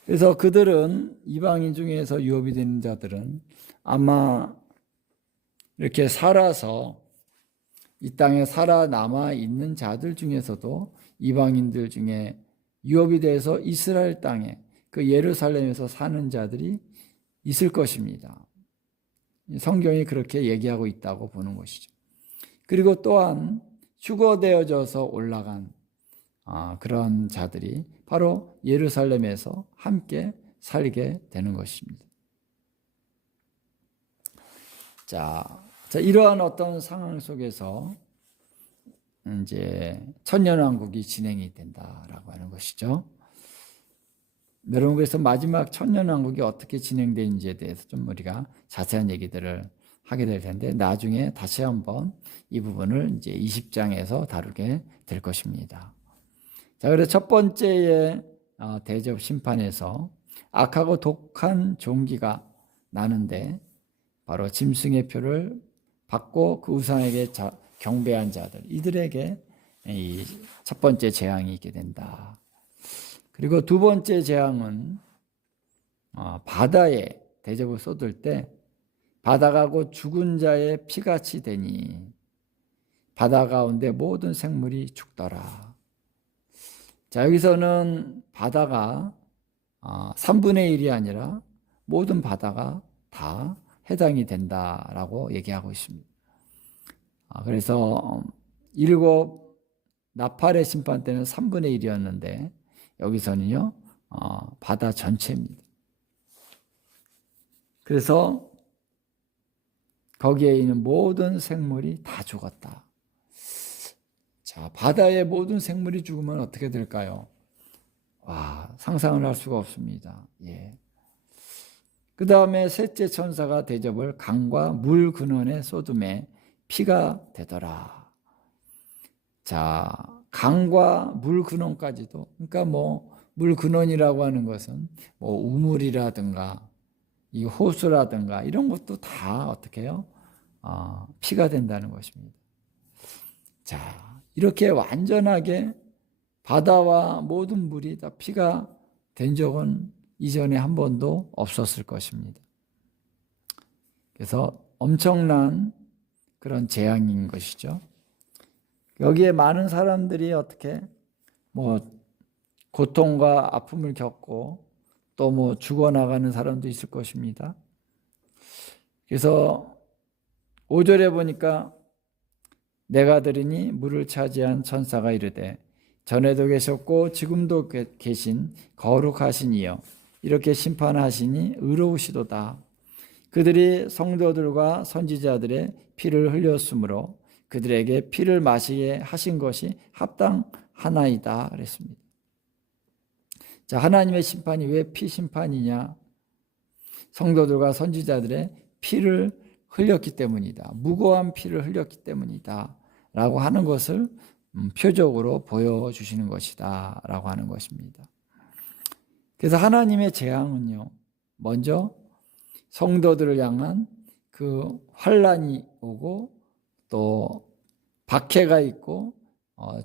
그래서 그들은, 이방인 중에서 유업이 되는 자들은 아마 이렇게 살아서 이 땅에 살아남아 있는 자들 중에서도 이방인들 중에 유업이 돼서 이스라엘 땅에 그 예루살렘에서 사는 자들이 있을 것입니다. 성경이 그렇게 얘기하고 있다고 보는 것이죠. 그리고 또한 휴거되어져서 올라간 그런 자들이 바로 예루살렘에서 함께 살게 되는 것입니다. 자, 이러한 어떤 상황 속에서 이제 천년왕국이 진행이 된다라고 하는 것이죠. 여러분, 그래서 마지막 천년왕국이 어떻게 진행되는지에 대해서 좀 우리가 자세한 얘기들을 하게 될 텐데, 나중에 다시 한번 이 부분을 이제 20장에서 다루게 될 것입니다. 자, 그래서 첫 번째의 대접 심판에서 악하고 독한 종기가 나는데, 바로 짐승의 표를 받고 그 우상에게 경배한 자들, 이들에게 이 첫 번째 재앙이 있게 된다. 그리고 두 번째 재앙은 바다에 대접을 쏟을 때 바다가 곧 죽은 자의 피같이 되니 바다 가운데 모든 생물이 죽더라. 자, 여기서는 바다가 3분의 1이 아니라 모든 바다가 다 해당이 된다라고 얘기하고 있습니다. 그래서 일곱 나팔의 심판 때는 3분의 1이었는데 여기서는요 바다 전체입니다. 그래서 거기에 있는 모든 생물이 다 죽었다. 자, 바다의 모든 생물이 죽으면 어떻게 될까요? 와, 상상을 할 수가 없습니다. 예. 그 다음에 셋째 천사가 대접을 강과 물 근원에 쏟음에 피가 되더라. 자, 강과 물 근원까지도, 그러니까 물 근원이라고 하는 것은 우물이라든가 이 호수라든가 이런 것도 다 어떻게 해요? 피가 된다는 것입니다. 자, 이렇게 완전하게 바다와 모든 물이 다 피가 된 적은 이전에 한 번도 없었을 것입니다. 그래서 엄청난 그런 재앙인 것이죠. 여기에 많은 사람들이 어떻게 고통과 아픔을 겪고 또 죽어나가는 사람도 있을 것입니다. 그래서 5절에 보니까 내가 들으니 물을 차지한 천사가 이르되 전에도 계셨고 지금도 계신 거룩하신 이여 이렇게 심판하시니 의로우시도다. 그들이 성도들과 선지자들의 피를 흘렸으므로 그들에게 피를 마시게 하신 것이 합당하나이다 그랬습니다. 자, 하나님의 심판이 왜 피 심판이냐? 성도들과 선지자들의 피를 흘렸기 때문이다. 무고한 피를 흘렸기 때문이다 라고 하는 것을 표적으로 보여주시는 것이다 라고 하는 것입니다. 그래서 하나님의 재앙은요, 먼저 성도들을 향한 그 환난이 오고 또 박해가 있고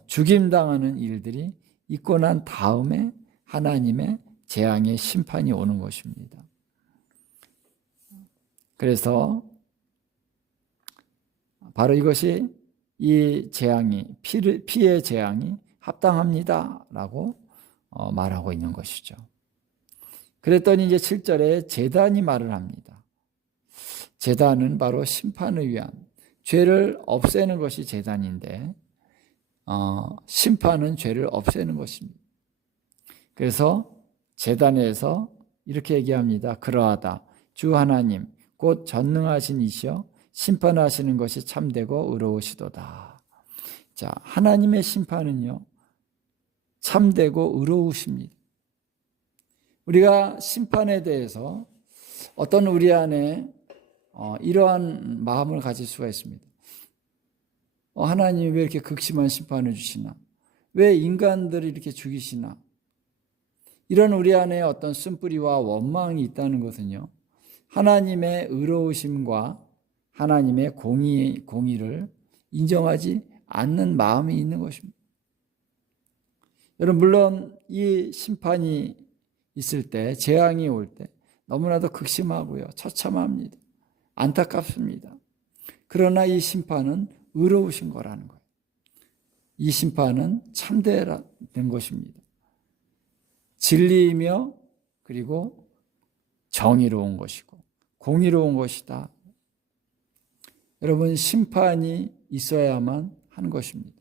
죽임당하는 일들이 있고 난 다음에 하나님의 재앙의 심판이 오는 것입니다. 그래서 바로 이것이 이 재앙이 피의 재앙이 합당합니다라고 말하고 있는 것이죠. 그랬더니 이제 7절에 제단이 말을 합니다. 제단은 바로 심판을 위한 죄를 없애는 것이 제단인데 심판은 죄를 없애는 것입니다. 그래서 제단에서 이렇게 얘기합니다. 그러하다. 주 하나님 곧 전능하신 이시여 심판하시는 것이 참되고 의로우시도다. 자, 하나님의 심판은요, 참되고 의로우십니다. 우리가 심판에 대해서 어떤 우리 안에 이러한 마음을 가질 수가 있습니다. 하나님이 왜 이렇게 극심한 심판을 주시나? 왜 인간들을 이렇게 죽이시나? 이런 우리 안에 어떤 쓴뿌리와 원망이 있다는 것은요, 하나님의 의로우심과 하나님의 공의를 인정하지 않는 마음이 있는 것입니다. 여러분, 물론 이 심판이 있을 때, 재앙이 올 때 너무나도 극심하고요, 처참합니다. 안타깝습니다. 그러나 이 심판은 의로우신 거라는 거예요. 이 심판은 참된 것입니다. 진리이며 그리고 정의로운 것이고 공의로운 것이다. 여러분, 심판이 있어야만 하는 것입니다.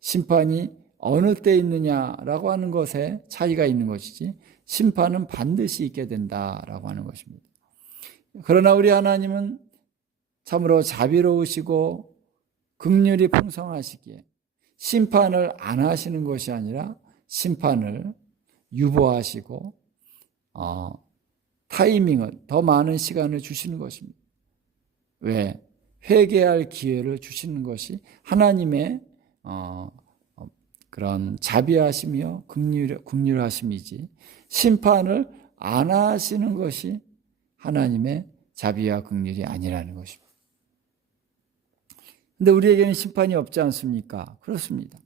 심판이 어느 때 있느냐라고 하는 것에 차이가 있는 것이지 심판은 반드시 있게 된다라고 하는 것입니다. 그러나 우리 하나님은 참으로 자비로우시고 긍휼이 풍성하시기에 심판을 안 하시는 것이 아니라 심판을 유보하시고 타이밍을 더 많은 시간을 주시는 것입니다. 왜? 회개할 기회를 주시는 것이 하나님의 그런 자비하심이요 긍휼하심이지 심판을 안 하시는 것이 하나님의 자비와 긍휼이 아니라는 것입니다. 그런데 우리에게는 심판이 없지 않습니까? 그렇습니다.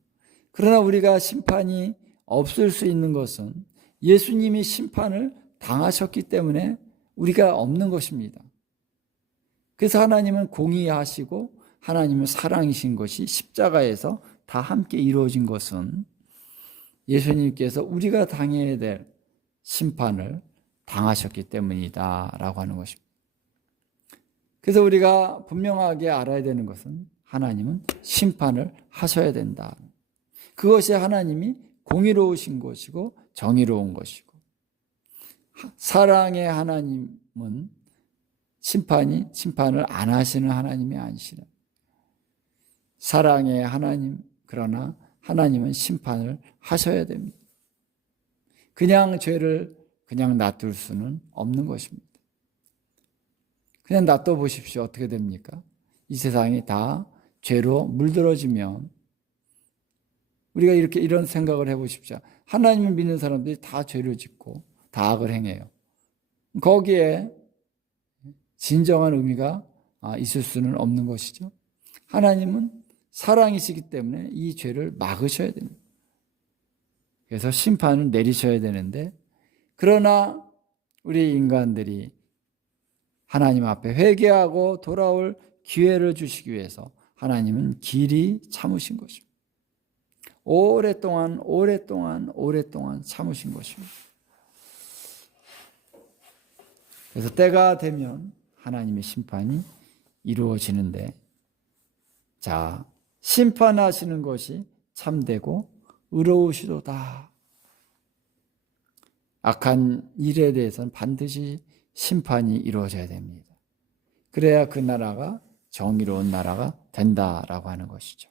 그러나 우리가 심판이 없을 수 있는 것은 예수님이 심판을 당하셨기 때문에 우리가 없는 것입니다. 그래서 하나님은 공의하시고 하나님은 사랑이신 것이 십자가에서 다 함께 이루어진 것은 예수님께서 우리가 당해야 될 심판을 당하셨기 때문이다 라고 하는 것입니다. 그래서 우리가 분명하게 알아야 되는 것은 하나님은 심판을 하셔야 된다. 그것이 하나님이 공의로우신 것이고 정의로운 것이고 사랑의 하나님은 심판을 안 하시는 하나님이 아니시라. 사랑의 하나님, 그러나 하나님은 심판을 하셔야 됩니다. 그냥 죄를 그냥 놔둘 수는 없는 것입니다. 그냥 놔둬 보십시오. 어떻게 됩니까? 이 세상이 다 죄로 물들어지면 우리가 이런 생각을 해보십시오. 하나님을 믿는 사람들이 다 죄를 짓고 다 악을 행해요. 거기에 진정한 의미가 있을 수는 없는 것이죠. 하나님은 사랑이시기 때문에 이 죄를 막으셔야 됩니다. 그래서 심판을 내리셔야 되는데, 그러나 우리 인간들이 하나님 앞에 회개하고 돌아올 기회를 주시기 위해서 하나님은 길이 참으신 것입니다. 오랫동안 참으신 것입니다. 그래서 때가 되면 하나님의 심판이 이루어지는데, 자, 심판하시는 것이 참되고 의로우시도다. 악한 일에 대해서는 반드시 심판이 이루어져야 됩니다. 그래야 그 나라가 정의로운 나라가 된다라고 하는 것이죠.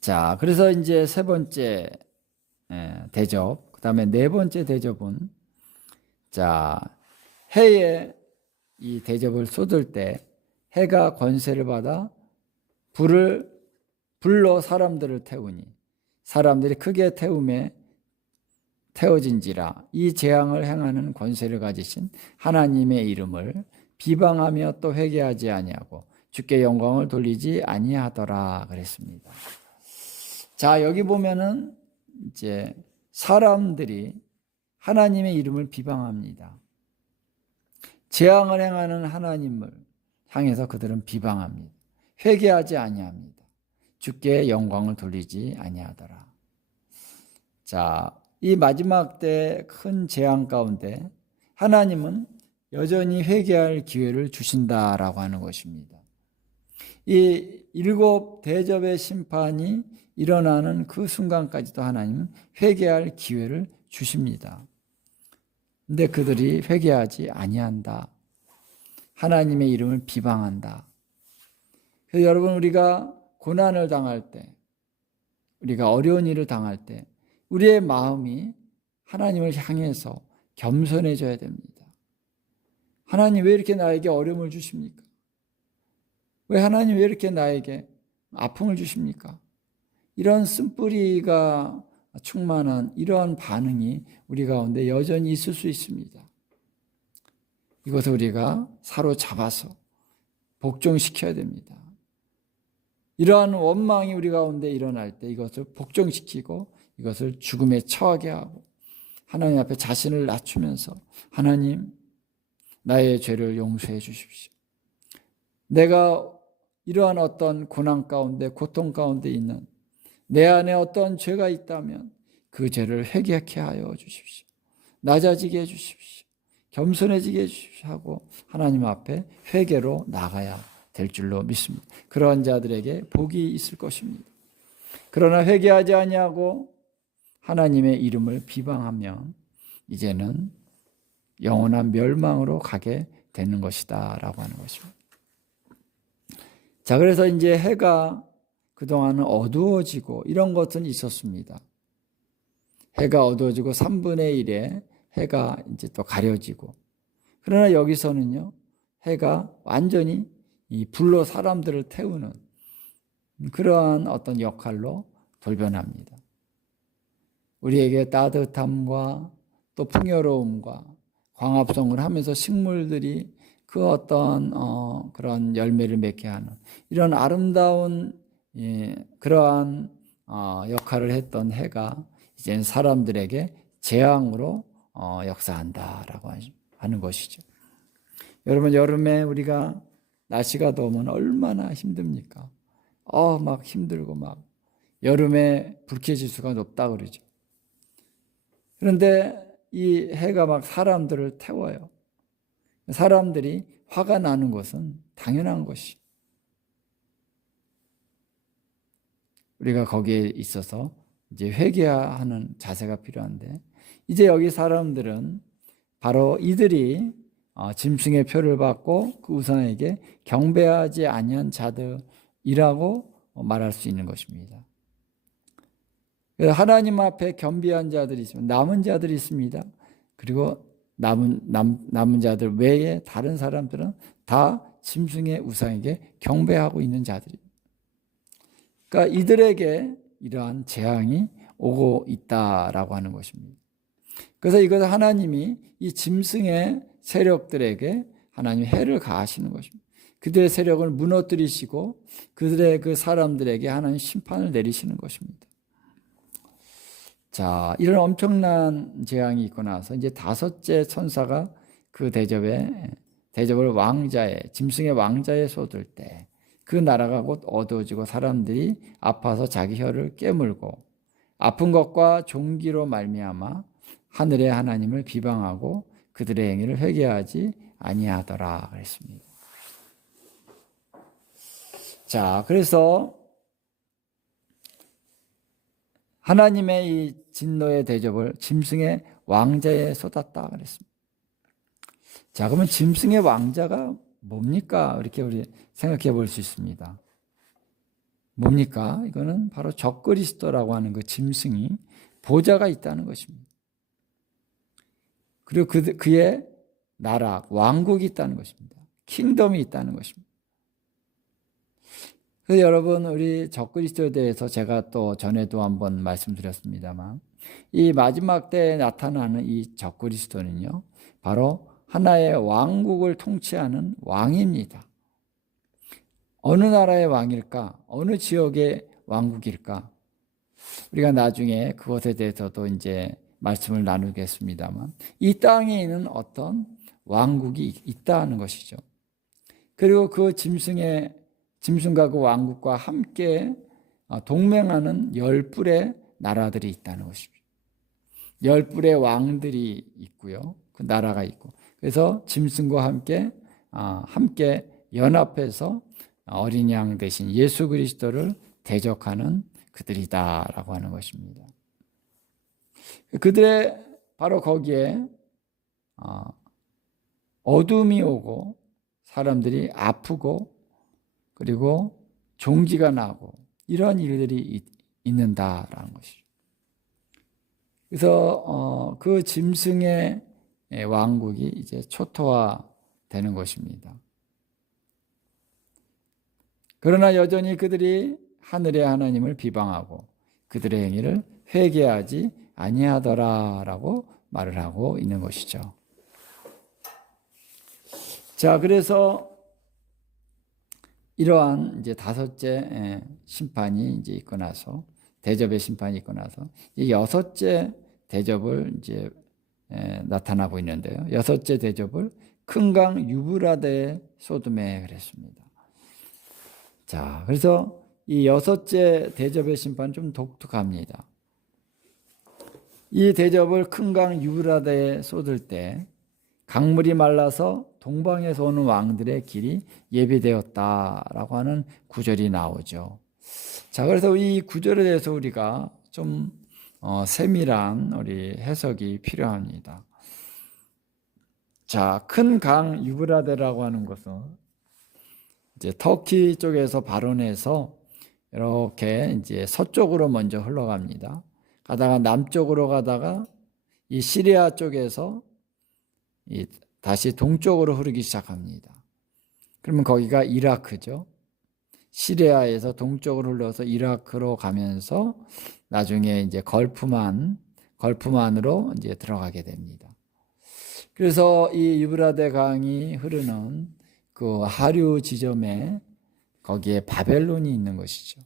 자, 그래서 이제 세 번째 대접, 그 다음에 네 번째 대접은, 자, 해에 이 대접을 쏟을 때 해가 권세를 받아 불로 사람들을 태우니 사람들이 크게 태워진지라. 이 재앙을 행하는 권세를 가지신 하나님의 이름을 비방하며 또 회개하지 아니하고 주께 영광을 돌리지 아니하더라 그랬습니다. 자, 여기 보면은 이제 사람들이 하나님의 이름을 비방합니다. 재앙을 행하는 하나님을 향해서 그들은 비방합니다. 회개하지 아니합니다. 주께 영광을 돌리지 아니하더라. 자, 이 마지막 때 큰 재앙 가운데 하나님은 여전히 회개할 기회를 주신다라고 하는 것입니다. 이 7 대접의 심판이 일어나는 그 순간까지도 하나님은 회개할 기회를 주십니다. 근데 그들이 회개하지 아니한다. 하나님의 이름을 비방한다. 그래서 여러분, 우리가 고난을 당할 때, 우리가 어려운 일을 당할 때 우리의 마음이 하나님을 향해서 겸손해져야 됩니다. 하나님 왜 이렇게 나에게 어려움을 주십니까? 왜 하나님 왜 이렇게 나에게 아픔을 주십니까? 이런 쓴뿌리가 충만한 이러한 반응이 우리 가운데 여전히 있을 수 있습니다. 이것을 우리가 사로잡아서 복종시켜야 됩니다. 이러한 원망이 우리 가운데 일어날 때 이것을 복종시키고 이것을 죽음에 처하게 하고 하나님 앞에 자신을 낮추면서 하나님, 나의 죄를 용서해 주십시오. 내가 이러한 어떤 고난 가운데, 고통 가운데 있는 내 안에 어떤 죄가 있다면 그 죄를 회개케 하여 주십시오. 낮아지게 해 주십시오. 겸손해지게 해 주십시오 하고 하나님 앞에 회개로 나가야 될 줄로 믿습니다. 그러한 자들에게 복이 있을 것입니다. 그러나 회개하지 아니하고 하나님의 이름을 비방하면 이제는 영원한 멸망으로 가게 되는 것이다 라고 하는 것입니다. 자, 그래서 이제 해가 그동안은 어두워지고 이런 것은 있었습니다. 해가 어두워지고 3분의 1에 해가 이제 또 가려지고, 그러나 여기서는요, 해가 완전히 이 불로 사람들을 태우는 그러한 어떤 역할로 돌변합니다. 우리에게 따뜻함과 또 풍요로움과 광합성을 하면서 식물들이 그 어떤 그런 열매를 맺게 하는 이런 아름다운 그러한 역할을 했던 해가 이제는 사람들에게 재앙으로 역사한다라고 하는 것이죠. 여러분, 여름에 우리가 날씨가 더우면 얼마나 힘듭니까? 막 힘들고 막 여름에 불쾌지수가 높다 그러죠. 그런데 이 해가 막 사람들을 태워요. 사람들이 화가 나는 것은 당연한 것이. 우리가 거기에 있어서 이제 회개하는 자세가 필요한데, 이제 여기 사람들은 바로 이들이 짐승의 표를 받고 그 우상에게 경배하지 아니한 자들이라고 말할 수 있는 것입니다. 그래서 하나님 앞에 겸비한 자들이 있습니다. 남은 자들이 있습니다. 그리고 남은 자들 외에 다른 사람들은 다 짐승의 우상에게 경배하고 있는 자들입니다. 그러니까 이들에게 이러한 재앙이 오고 있다라고 하는 것입니다. 그래서 이것을 하나님이 이 짐승의 세력들에게 하나님 해를 가하시는 것입니다. 그들의 세력을 무너뜨리시고 그들의 그 사람들에게 하나님 심판을 내리시는 것입니다. 자, 이런 엄청난 재앙이 있고 나서 이제 5째 천사가 그 대접을 짐승의 왕자에 쏟을 때 그 나라가 곧 어두워지고 사람들이 아파서 자기 혀를 깨물고 아픈 것과 종기로 말미암아 하늘의 하나님을 비방하고 그들의 행위를 회개하지 아니하더라 그랬습니다. 자, 그래서 하나님의 이 진노의 대접을 짐승의 왕자에 쏟았다 그랬습니다. 자, 그러면 짐승의 왕자가 뭡니까? 이렇게 우리 생각해 볼 수 있습니다. 뭡니까? 이거는 바로 적그리스도라고 하는 그 짐승이 보좌가 있다는 것입니다. 그리고 그의 나라, 왕국이 있다는 것입니다. 킹덤이 있다는 것입니다. 그래서 여러분, 우리 적그리스도에 대해서 제가 또 전에도 한번 말씀드렸습니다만, 이 마지막 때에 나타나는 이 적그리스도는요, 바로 하나의 왕국을 통치하는 왕입니다. 어느 나라의 왕일까? 어느 지역의 왕국일까? 우리가 나중에 그것에 대해서도 이제 말씀을 나누겠습니다만, 이 땅에 있는 어떤 왕국이 있다는 것이죠. 그리고 그 짐승과 그 왕국과 함께 동맹하는 10뿔의 나라들이 있다는 것입니다. 10뿔의 왕들이 있고요. 그 나라가 있고. 그래서 짐승과 함께 연합해서 어린 양 대신 예수 그리스도를 대적하는 그들이다라고 하는 것입니다. 그들의 바로 거기에 어둠이 오고 사람들이 아프고 그리고 종기가 나고 이런 일들이 있는다라는 것이죠. 그래서 그 짐승의 왕국이 이제 초토화되는 것입니다. 그러나 여전히 그들이 하늘의 하나님을 비방하고 그들의 행위를 회개하지 아니하더라라고 말을 하고 있는 것이죠. 자, 그래서 이러한 이제 다섯째 심판이 이제 있고 나서 대접의 심판이 있고 나서 이 여섯째 대접을 이제 나타나고 있는데요. 여섯째 대접을 큰 강 유브라데 소돔에 그랬습니다. 자, 그래서 이 여섯째 대접의 심판은 좀 독특합니다. 이 대접을 큰 강 유브라데에 쏟을 때 강물이 말라서 동방에서 오는 왕들의 길이 예비되었다라고 하는 구절이 나오죠. 자, 그래서 이 구절에 대해서 우리가 좀 세밀한 우리 해석이 필요합니다. 자, 큰 강 유브라데라고 하는 것은 이제 터키 쪽에서 발원해서 이렇게 이제 서쪽으로 먼저 흘러갑니다. 가다가 남쪽으로 가다가 이 시리아 쪽에서 다시 동쪽으로 흐르기 시작합니다. 그러면 거기가 이라크죠. 시리아에서 동쪽으로 흘러서 이라크로 가면서 나중에 이제 걸프만으로 이제 들어가게 됩니다. 그래서 이 유브라데 강이 흐르는 그 하류 지점에 거기에 바벨론이 있는 것이죠.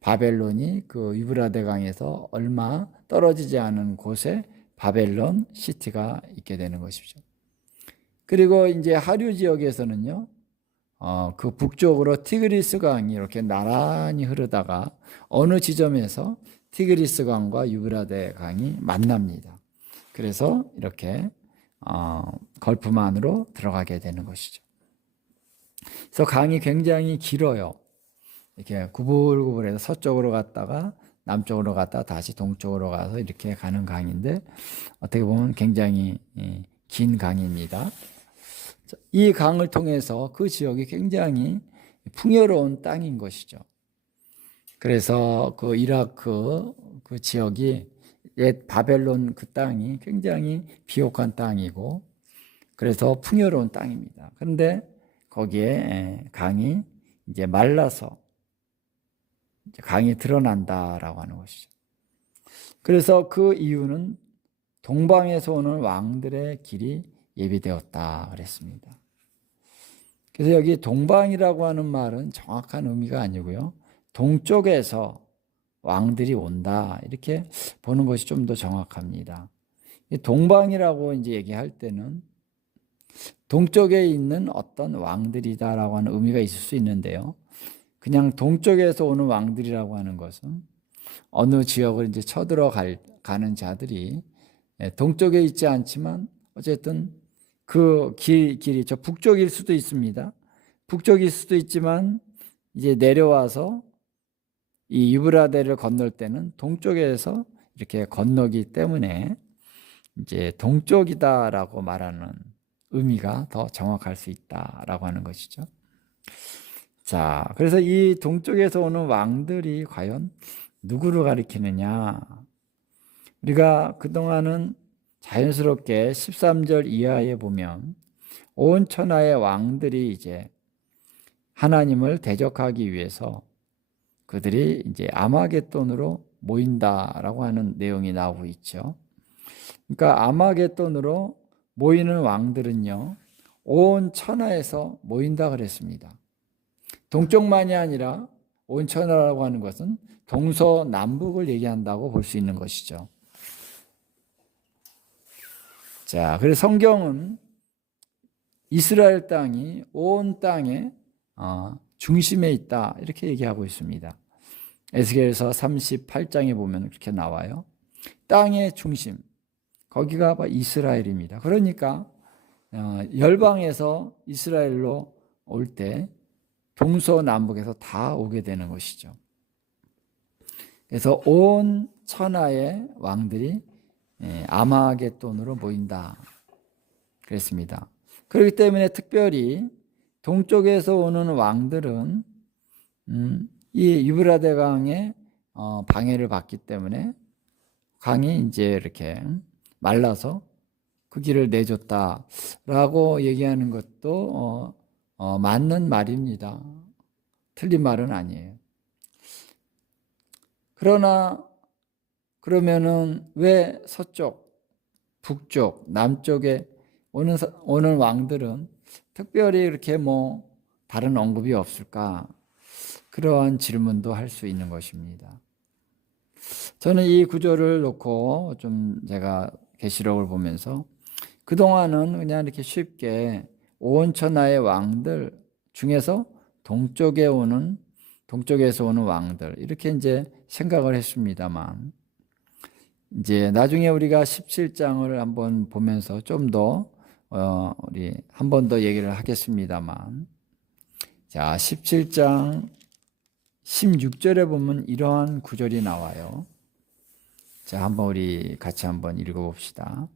바벨론이 그 유브라데 강에서 얼마 떨어지지 않은 곳에 바벨론 시티가 있게 되는 것이죠. 그리고 이제 하류 지역에서는요, 그 북쪽으로 티그리스 강이 이렇게 나란히 흐르다가 어느 지점에서 티그리스 강과 유브라데 강이 만납니다. 그래서 이렇게 걸프만으로 들어가게 되는 것이죠. 그래서 강이 굉장히 길어요. 이렇게 구불구불해서 서쪽으로 갔다가 남쪽으로 갔다가 다시 동쪽으로 가서 이렇게 가는 강인데 어떻게 보면 굉장히 긴 강입니다. 이 강을 통해서 그 지역이 굉장히 풍요로운 땅인 것이죠. 그래서 그 이라크 그 지역이 옛 바벨론 그 땅이 굉장히 비옥한 땅이고 그래서 풍요로운 땅입니다. 그런데 거기에 강이 이제 말라서 강이 드러난다라고 하는 것이죠. 그래서 그 이유는 동방에서 오는 왕들의 길이 예비되었다 그랬습니다. 그래서 여기 동방이라고 하는 말은 정확한 의미가 아니고요. 동쪽에서 왕들이 온다 이렇게 보는 것이 좀 더 정확합니다. 동방이라고 이제 얘기할 때는 동쪽에 있는 어떤 왕들이다라고 하는 의미가 있을 수 있는데요. 그냥 동쪽에서 오는 왕들이라고 하는 것은 어느 지역을 이제 쳐들어가는 자들이 동쪽에 있지 않지만 어쨌든 그 길이 저 북쪽일 수도 있습니다. 북쪽일 수도 있지만 이제 내려와서 이 유브라데를 건널 때는 동쪽에서 이렇게 건너기 때문에 이제 동쪽이다라고 말하는 의미가 더 정확할 수 있다라고 하는 것이죠. 자, 그래서 이 동쪽에서 오는 왕들이 과연 누구를 가리키느냐? 우리가 그동안은 자연스럽게 13절 이하에 보면 온 천하의 왕들이 이제 하나님을 대적하기 위해서 그들이 이제 아마겟돈으로 모인다라고 하는 내용이 나오고 있죠. 그러니까 아마겟돈으로 모이는 왕들은요, 온 천하에서 모인다 그랬습니다. 동쪽만이 아니라 온 천하라고 하는 것은 동서남북을 얘기한다고 볼 수 있는 것이죠. 자, 그래서 성경은 이스라엘 땅이 온 땅의 중심에 있다 이렇게 얘기하고 있습니다. 에스겔서 38장에 보면 그렇게 나와요. 땅의 중심, 거기가 이스라엘입니다. 그러니까 열방에서 이스라엘로 올 때 동서남북에서 다 오게 되는 것이죠. 그래서 온 천하의 왕들이 아마겟돈으로 모인다 그랬습니다. 그렇기 때문에 특별히 동쪽에서 오는 왕들은 이 유브라데 강의 방해를 받기 때문에 강이 이제 이렇게 말라서 그 길을 내줬다라고 얘기하는 것도 맞는 말입니다. 틀린 말은 아니에요. 그러면은 왜 서쪽, 북쪽, 남쪽에 오는 왕들은 특별히 이렇게 다른 언급이 없을까? 그러한 질문도 할 수 있는 것입니다. 저는 이 구절을 놓고 좀 제가 계시록을 보면서 그동안은 그냥 이렇게 쉽게 온 천하의 왕들 중에서 동쪽에서 오는 왕들 이렇게 이제 생각을 했습니다만, 이제 나중에 우리가 17장을 한번 보면서 좀 더 우리 한 번 더 얘기를 하겠습니다만, 자 17장 16절에 보면 이러한 구절이 나와요. 자, 한번 우리 같이 한번 읽어봅시다.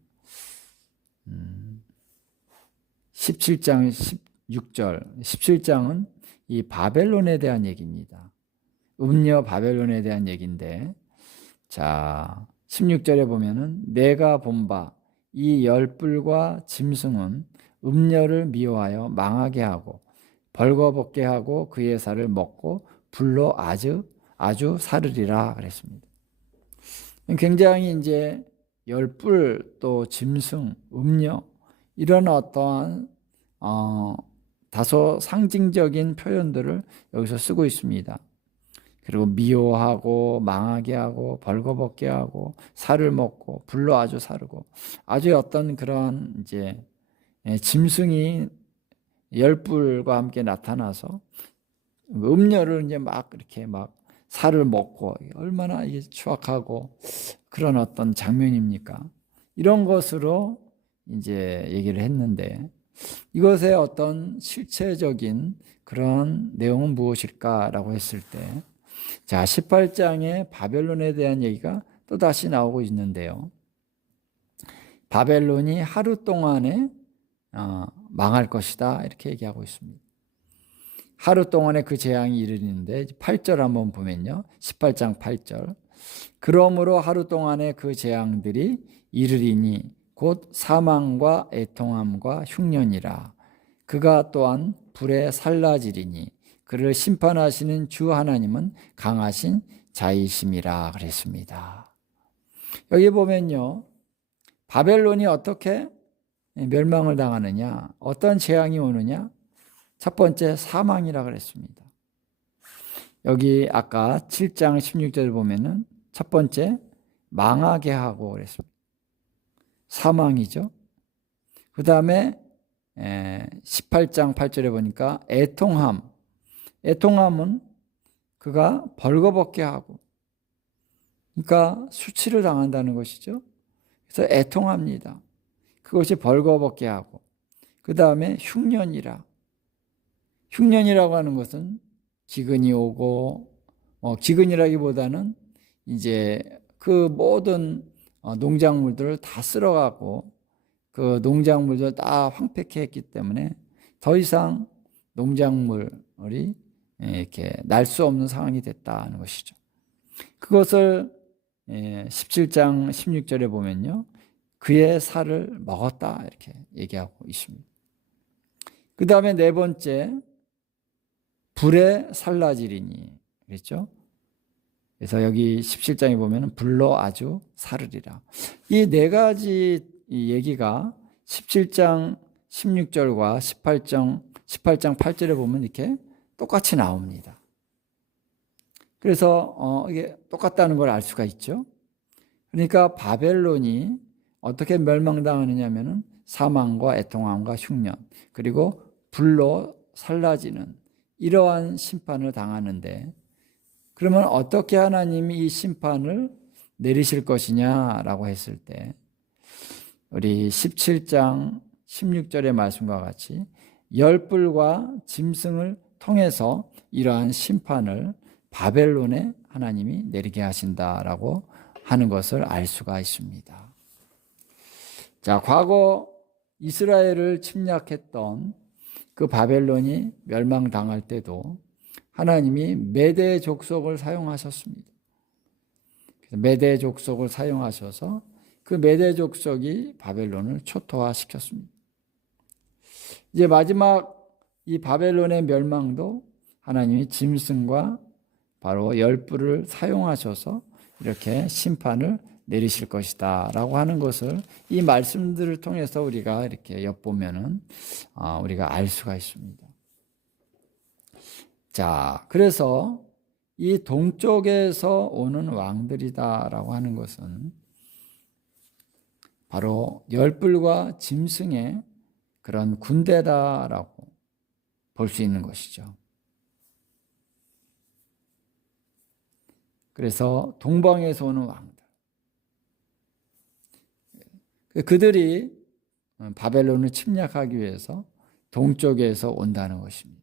17장 16절. 17장은 이 바벨론에 대한 얘기입니다. 음녀 바벨론에 대한 얘기인데, 자 16절에 보면은 내가 본 바 이 열불과 짐승은 음녀를 미워하여 망하게 하고 벌거벗게 하고 그의 살을 먹고 불로 아주 사르리라 그랬습니다. 굉장히 이제 열불 또 짐승, 음녀 이런 어떠한 다소 상징적인 표현들을 여기서 쓰고 있습니다. 그리고 미워하고 망하게 하고 벌거벗게 하고 살을 먹고 불로 아주 사르고, 아주 어떤 그런 이제 짐승이 열불과 함께 나타나서 음녀를 이제 막 이렇게 막 살을 먹고, 얼마나 이게 추악하고 그런 어떤 장면입니까? 이런 것으로 이제 얘기를 했는데, 이것의 어떤 실체적인 그런 내용은 무엇일까라고 했을 때, 자 18장에 바벨론에 대한 얘기가 또 다시 나오고 있는데요. 바벨론이 하루 동안에 망할 것이다 이렇게 얘기하고 있습니다. 하루 동안에 그 재앙이 이르는데 8절 한번 보면요. 18장 8절. 그러므로 하루 동안에 그 재앙들이 이르리니 곧 사망과 애통함과 흉년이라. 그가 또한 불에 살라지리니 그를 심판하시는 주 하나님은 강하신 자이심이라 그랬습니다. 여기 보면요. 바벨론이 어떻게 멸망을 당하느냐, 어떤 재앙이 오느냐, 첫 번째 사망이라 그랬습니다. 여기 아까 7장 16절을 보면은 첫 번째 망하게 하고 그랬습니다. 사망이죠. 그 다음에 18장 8절에 보니까 애통함은 그가 벌거벗게 하고, 그러니까 수치를 당한다는 것이죠. 그래서 애통합니다. 그것이 벌거벗게 하고, 그 다음에 흉년이라고 하는 것은 기근이 오고, 기근이라기보다는 이제 그 모든 농작물들을 다 쓸어가고 그 농작물들 다 황폐케 했기 때문에 더 이상 농작물이 이렇게 날 수 없는 상황이 됐다는 것이죠. 그것을 17장 16절에 보면요. 그의 살을 먹었다 이렇게 얘기하고 있습니다. 그 다음에 네 번째 불에 살라지리니 그랬죠? 그래서 여기 17장에 보면 불로 아주 사르리라. 이 네 가지 얘기가 17장 16절과 18장 8절에 보면 이렇게 똑같이 나옵니다. 그래서 이게 똑같다는 걸 알 수가 있죠. 그러니까 바벨론이 어떻게 멸망당하느냐면은 사망과 애통함과 흉년 그리고 불로 살라지는 이러한 심판을 당하는데, 그러면 어떻게 하나님이 이 심판을 내리실 것이냐라고 했을 때 우리 17장 16절의 말씀과 같이 열불과 짐승을 통해서 이러한 심판을 바벨론에 하나님이 내리게 하신다라고 하는 것을 알 수가 있습니다. 자, 과거 이스라엘을 침략했던 그 바벨론이 멸망당할 때도 하나님이 메대 족속을 사용하셨습니다. 메대 족속을 사용하셔서 그 메대 족속이 바벨론을 초토화시켰습니다. 이제 마지막 이 바벨론의 멸망도 하나님이 짐승과 바로 열불을 사용하셔서 이렇게 심판을 내리실 것이다 라고 하는 것을 이 말씀들을 통해서 우리가 이렇게 엿보면은 우리가 알 수가 있습니다. 자, 그래서 이 동쪽에서 오는 왕들이다 라고 하는 것은 바로 열불과 짐승의 그런 군대다라고 볼 수 있는 것이죠. 그래서 동방에서 오는 왕들, 그들이 바벨론을 침략하기 위해서 동쪽에서 온다는 것입니다.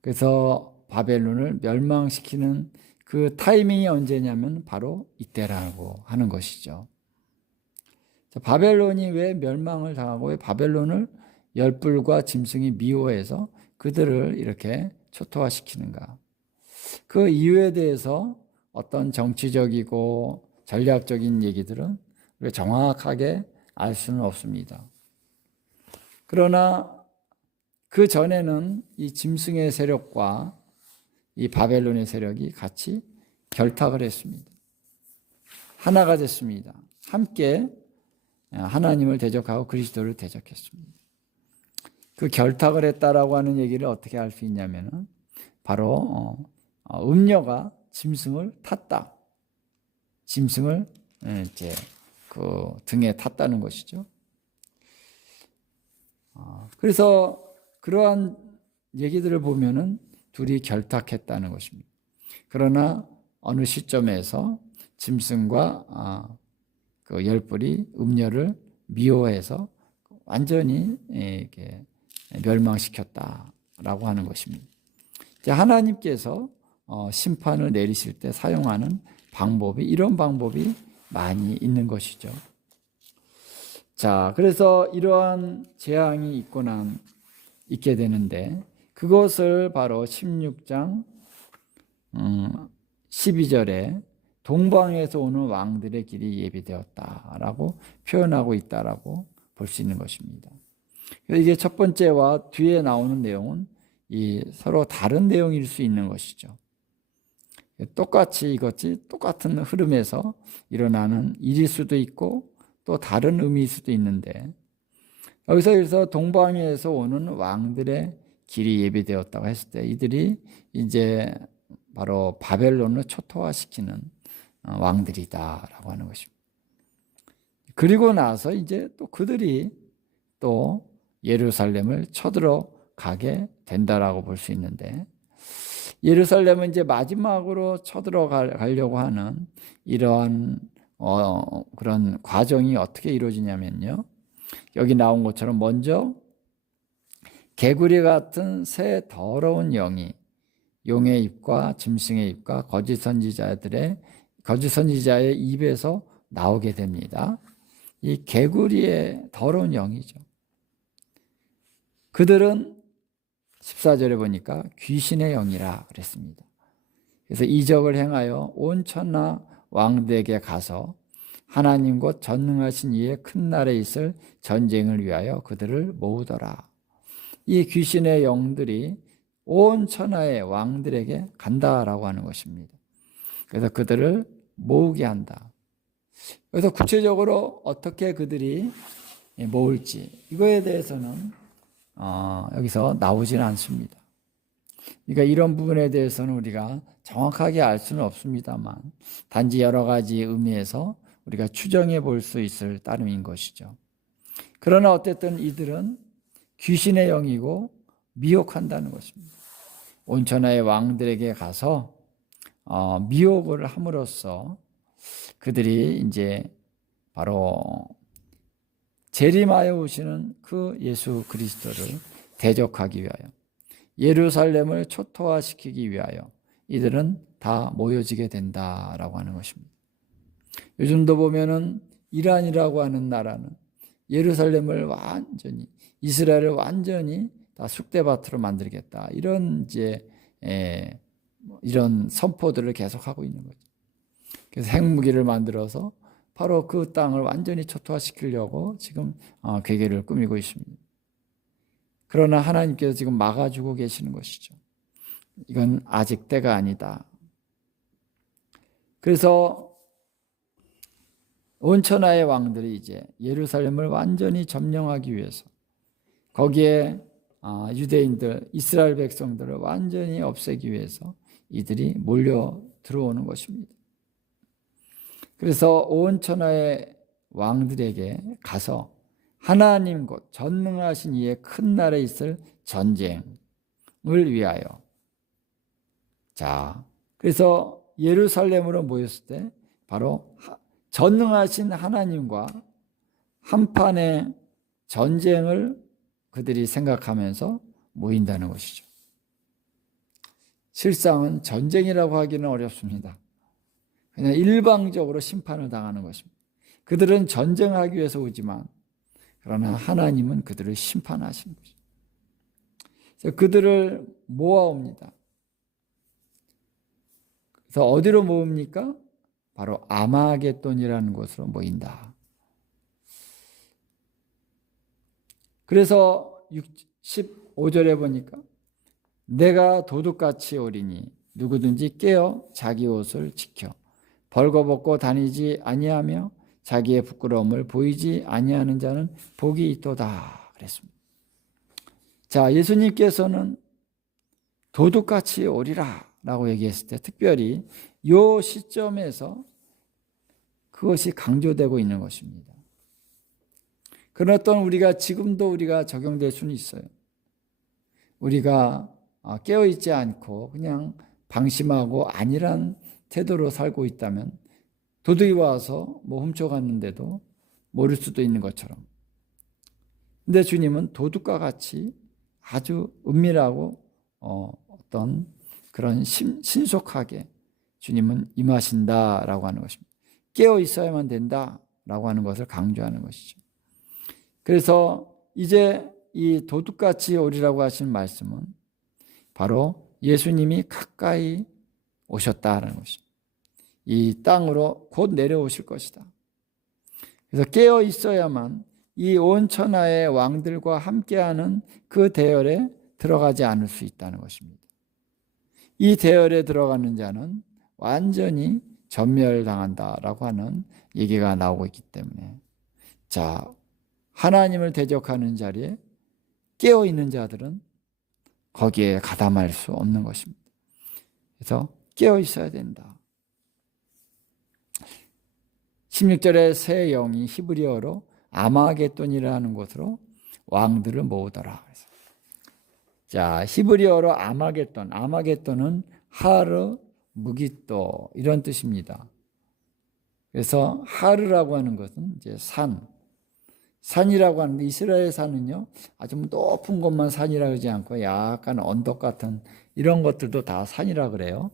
그래서 바벨론을 멸망시키는 그 타이밍이 언제냐면 바로 이때라고 하는 것이죠. 바벨론이 왜 멸망을 당하고 왜 바벨론을 열불과 짐승이 미워해서 그들을 이렇게 초토화시키는가? 그 이유에 대해서 어떤 정치적이고 전략적인 얘기들은 우리가 정확하게 알 수는 없습니다. 그러나 그 전에는 이 짐승의 세력과 이 바벨론의 세력이 같이 결탁을 했습니다. 하나가 됐습니다. 함께 하나님을 대적하고 그리스도를 대적했습니다. 그 결탁을 했다라고 하는 얘기를 어떻게 알 수 있냐면은 바로 음녀가 짐승을 탔다. 짐승을 이제 그 등에 탔다는 것이죠. 그래서 그러한 얘기들을 보면은 둘이 결탁했다는 것입니다. 그러나 어느 시점에서 짐승과 그 열불이 음녀를 미워해서 완전히 이렇게 멸망시켰다라고 하는 것입니다. 하나님께서 심판을 내리실 때 사용하는 방법이 이런 방법이 많이 있는 것이죠. 자, 그래서 이러한 재앙이 있게 되는데 그것을 바로 16장 12절에 동방에서 오는 왕들의 길이 예비되었다라고 표현하고 있다라고 볼 수 있는 것입니다. 이게 첫 번째와 뒤에 나오는 내용은 이 서로 다른 내용일 수 있는 것이죠. 똑같이 이것이 똑같은 흐름에서 일어나는 일일 수도 있고 또 다른 의미일 수도 있는데 여기서 동방에서 오는 왕들의 길이 예비되었다고 했을 때 이들이 이제 바로 바벨론을 초토화시키는 왕들이다라고 하는 것입니다. 그리고 나서 이제 또 그들이 또 예루살렘을 쳐들어가게 된다라고 볼 수 있는데 예루살렘은 이제 마지막으로 쳐들어가려고 하는 이러한 그런 과정이 어떻게 이루어지냐면요. 여기 나온 것처럼 먼저 개구리 같은 새 더러운 영이 용의 입과 짐승의 입과 거짓 선지자의 입에서 나오게 됩니다. 이 개구리의 더러운 영이죠. 그들은 14절에 보니까 귀신의 영이라 그랬습니다. 그래서 이적을 행하여 온 천하 왕들에게 가서 하나님 곧 전능하신 이의 큰 날에 있을 전쟁을 위하여 그들을 모으더라. 이 귀신의 영들이 온 천하의 왕들에게 간다라고 하는 것입니다. 그래서 그들을 모으게 한다. 그래서 구체적으로 어떻게 그들이 모을지 이거에 대해서는 여기서 나오지는 않습니다. 그러니까 이런 부분에 대해서는 우리가 정확하게 알 수는 없습니다만 단지 여러 가지 의미에서 우리가 추정해 볼 수 있을 따름인 것이죠. 그러나 어쨌든 이들은 귀신의 영이고 미혹한다는 것입니다. 온 천하의 왕들에게 가서 미혹을 함으로써 그들이 이제 바로 재림하여 오시는 그 예수 그리스도를 대적하기 위하여 예루살렘을 초토화시키기 위하여 이들은 다 모여지게 된다라고 하는 것입니다. 요즘도 보면은 이란이라고 하는 나라는 예루살렘을 완전히 이스라엘을 완전히 다 쑥대밭으로 만들겠다 이런 이런 선포들을 계속하고 있는 거죠. 그래서 핵무기를 만들어서 바로 그 땅을 완전히 초토화시키려고 지금 계획을 꾸미고 있습니다. 그러나 하나님께서 지금 막아주고 계시는 것이죠. 이건 아직 때가 아니다. 그래서 온 천하의 왕들이 이제 예루살렘을 완전히 점령하기 위해서 거기에 유대인들, 이스라엘 백성들을 완전히 없애기 위해서 이들이 몰려 들어오는 것입니다. 그래서 온 천하의 왕들에게 가서 하나님 곧 전능하신 이의 큰 날에 있을 전쟁을 위하여 그래서 예루살렘으로 모였을 때 바로 전능하신 하나님과 한판의 전쟁을 그들이 생각하면서 모인다는 것이죠. 실상은 전쟁이라고 하기는 어렵습니다. 그냥 일방적으로 심판을 당하는 것입니다. 그들은 전쟁하기 위해서 오지만 그러나 하나님은 그들을 심판하시는 것입니다. 그래서 그들을 모아옵니다. 그래서 어디로 모읍니까? 바로 아마겟돈이라는 곳으로 모인다. 그래서 15절에 보니까 내가 도둑같이 오리니 누구든지 깨어 자기 옷을 지켜 벌거벗고 다니지 아니하며 자기의 부끄러움을 보이지 아니하는 자는 복이 있도다 그랬습니다. 자, 예수님께서는 도둑같이 오리라 라고 얘기했을 때 특별히 이 시점에서 그것이 강조되고 있는 것입니다. 그러나 또 지금도 우리가 적용될 수는 있어요. 우리가 깨어있지 않고 그냥 방심하고 안일한 태도로 살고 있다면 도둑이 와서 훔쳐갔는데도 모를 수도 있는 것처럼. 근데 주님은 도둑과 같이 아주 은밀하고 어떤 그런 신속하게 주님은 임하신다라고 하는 것입니다. 깨어 있어야만 된다라고 하는 것을 강조하는 것이죠. 그래서 이제 이 도둑같이 오리라고 하신 말씀은 바로 예수님이 가까이 오셨다는 것입니다. 이 땅으로 곧 내려오실 것이다. 그래서 깨어 있어야만 이 온 천하의 왕들과 함께하는 그 대열에 들어가지 않을 수 있다는 것입니다. 이 대열에 들어가는 자는 완전히 전멸당한다라고 하는 얘기가 나오고 있기 때문에 하나님을 대적하는 자리에 깨어 있는 자들은 거기에 가담할 수 없는 것입니다. 그래서 깨어 있어야 된다. 16절에 새 영이 히브리어로 아마겟돈이라는 곳으로 왕들을 모으더라. 히브리어로 아마겟돈은 하르, 무기또 이런 뜻입니다. 그래서 하르라고 하는 것은 이제 산이라고 하는데 이스라엘 산은요 아주 높은 곳만 산이라고 하지 않고 약간 언덕 같은 이런 것들도 다 산이라 그래요.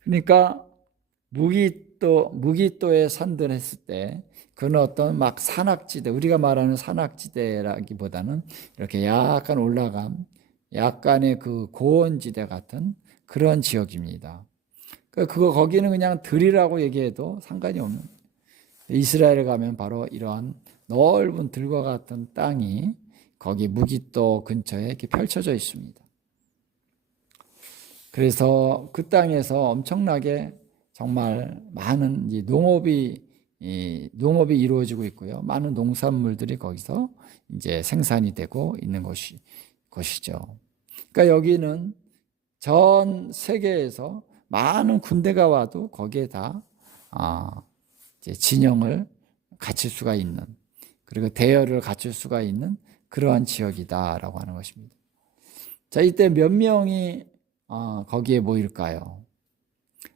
그러니까 무기또의 산들 했을 때 그건 어떤 막 산악지대, 우리가 말하는 산악지대라기보다는 이렇게 약간 올라간 약간의 그 고원지대 같은 그런 지역입니다. 거기는 그냥 들이라고 얘기해도 상관이 없는, 이스라엘에 가면 바로 이러한 넓은 들과 같은 땅이 거기 무기또 근처에 이렇게 펼쳐져 있습니다. 그래서 그 땅에서 엄청나게 정말 많은 농업이 이루어지고 있고요. 많은 농산물들이 거기서 이제 생산이 되고 있는 것이죠. 그러니까 여기는 전 세계에서 많은 군대가 와도 거기에 다 이제 진영을 갖출 수가 있는, 그리고 대열을 갖출 수가 있는 그러한 지역이다라고 하는 것입니다. 자, 이때 몇 명이 거기에 모일까요?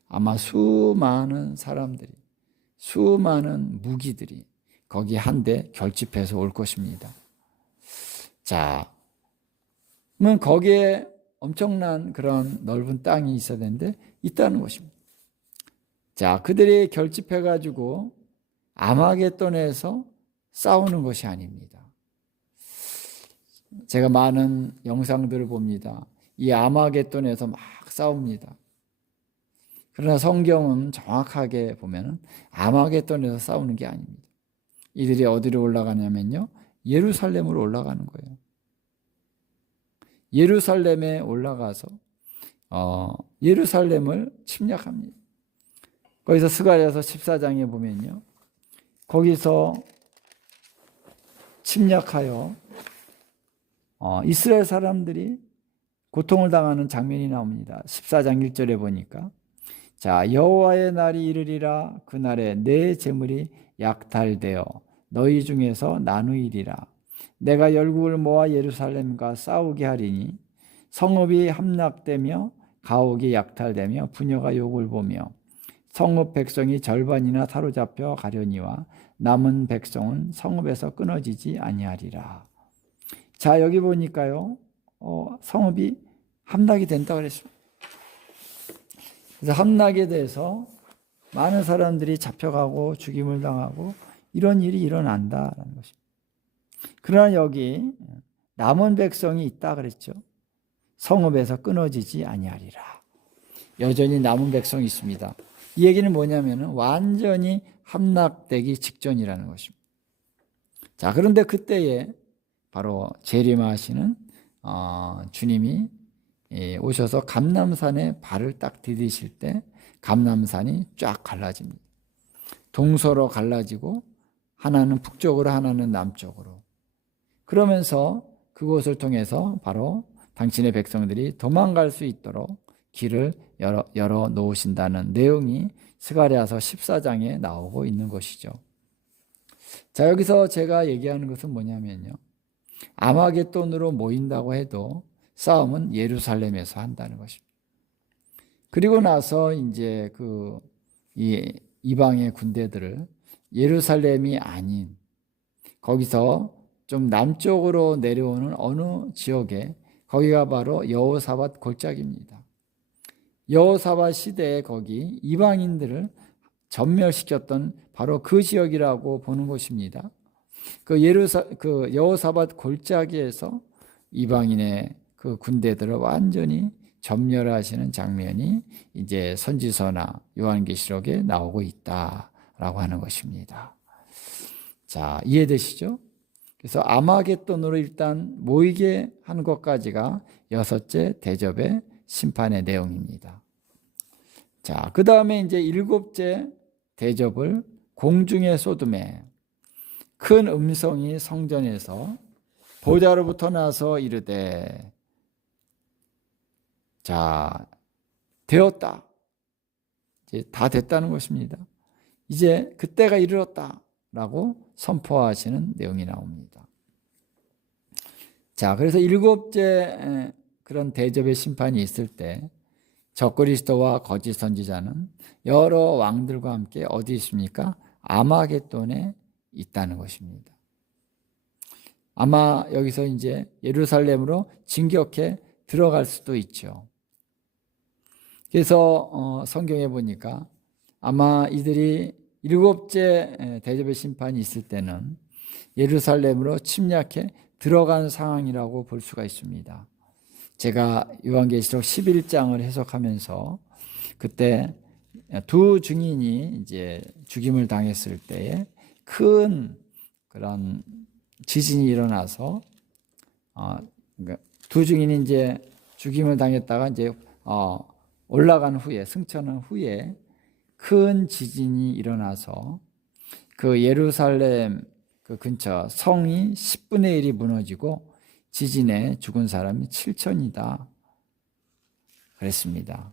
아마 수많은 사람들이, 수많은 무기들이 거기 한데 결집해서 올 것입니다. 자, 그러면 거기에 엄청난 그런 넓은 땅이 있어야 되는데 있다는 것입니다. 자, 그들이 결집해가지고 아마겟돈에서 싸우는 것이 아닙니다. 제가 많은 영상들을 봅니다. 이 아마겟돈에서 막 싸웁니다. 그러나 성경은 정확하게 보면은 아마겟돈에서 싸우는 게 아닙니다. 이들이 어디로 올라가냐면요, 예루살렘으로 올라가는 거예요. 예루살렘에 올라가서 예루살렘을 침략합니다. 거기서 스가랴서 14장에 보면요, 거기서 침략하여 이스라엘 사람들이 고통을 당하는 장면이 나옵니다. 14장 1절에 보니까, 자, 여호와의 날이 이르리라. 그날에 내 재물이 약탈되어 너희 중에서 나누이리라. 내가 열국을 모아 예루살렘과 싸우게 하리니 성읍이 함락되며 가옥이 약탈되며 부녀가 욕을 보며 성읍 백성이 절반이나 사로잡혀 가려니와 남은 백성은 성읍에서 끊어지지 아니하리라. 자, 여기 보니까요, 성읍이 함락이 된다고 그랬습니다. 그래서 함락에 대해서 많은 사람들이 잡혀가고 죽임을 당하고 이런 일이 일어난다라는 것입니다. 그러나 여기 남은 백성이 있다 그랬죠. 성읍에서 끊어지지 아니하리라. 여전히 남은 백성이 있습니다. 이 얘기는 뭐냐면 완전히 함락되기 직전이라는 것입니다. 자, 그런데 그때에 바로 재림하시는 주님이 오셔서 감람산에 발을 딱 디디실 때 감람산이 쫙 갈라집니다. 동서로 갈라지고 하나는 북쪽으로 하나는 남쪽으로. 그러면서 그곳을 통해서 바로 당신의 백성들이 도망갈 수 있도록 길을 열어 놓으신다는 내용이 스가랴서 14장에 나오고 있는 것이죠. 자, 여기서 제가 얘기하는 것은 뭐냐면요, 아마겟돈으로 모인다고 해도 싸움은 예루살렘에서 한다는 것입니다. 그리고 나서 이제 이 이방의 군대들을 예루살렘이 아닌 거기서 좀 남쪽으로 내려오는 어느 지역에, 거기가 바로 여호사밧 골짜기입니다. 여호사밧 시대에 거기 이방인들을 전멸시켰던 바로 그 지역이라고 보는 것입니다. 그 여호사밧 골짜기에서 이방인의 그 군대들을 완전히 전멸하시는 장면이 이제 선지서나 요한계시록에 나오고 있다라고 하는 것입니다. 자, 이해되시죠? 그래서 아마겟돈으로 일단 모이게 하는 것까지가 6째 대접의 심판의 내용입니다. 자, 그 다음에 이제 7째 대접을 공중에 쏟음에 큰 음성이 성전에서 보좌로부터 나서 이르되, 자, 되었다. 이제 다 됐다는 것입니다. 이제 그때가 이르렀다라고 선포하시는 내용이 나옵니다. 자, 그래서 7째 그런 대접의 심판이 있을 때 적그리스도와 거짓 선지자는 여러 왕들과 함께 어디 있습니까? 아마겟돈에 있다는 것입니다. 아마 여기서 이제 예루살렘으로 진격해 들어갈 수도 있죠. 그래서 성경에 보니까 아마 이들이 7째 대접의 심판이 있을 때는 예루살렘으로 침략해 들어간 상황이라고 볼 수가 있습니다. 제가 요한계시록 11장을 해석하면서 그때 두 증인이 이제 죽임을 당했을 때에 큰 그런 지진이 일어나서 두 증인이 이제 죽임을 당했다가 이제 올라간 후에, 승천한 후에 큰 지진이 일어나서 그 예루살렘 그 근처 성이 10분의 1이 무너지고 지진에 죽은 사람이 7천이다 그랬습니다.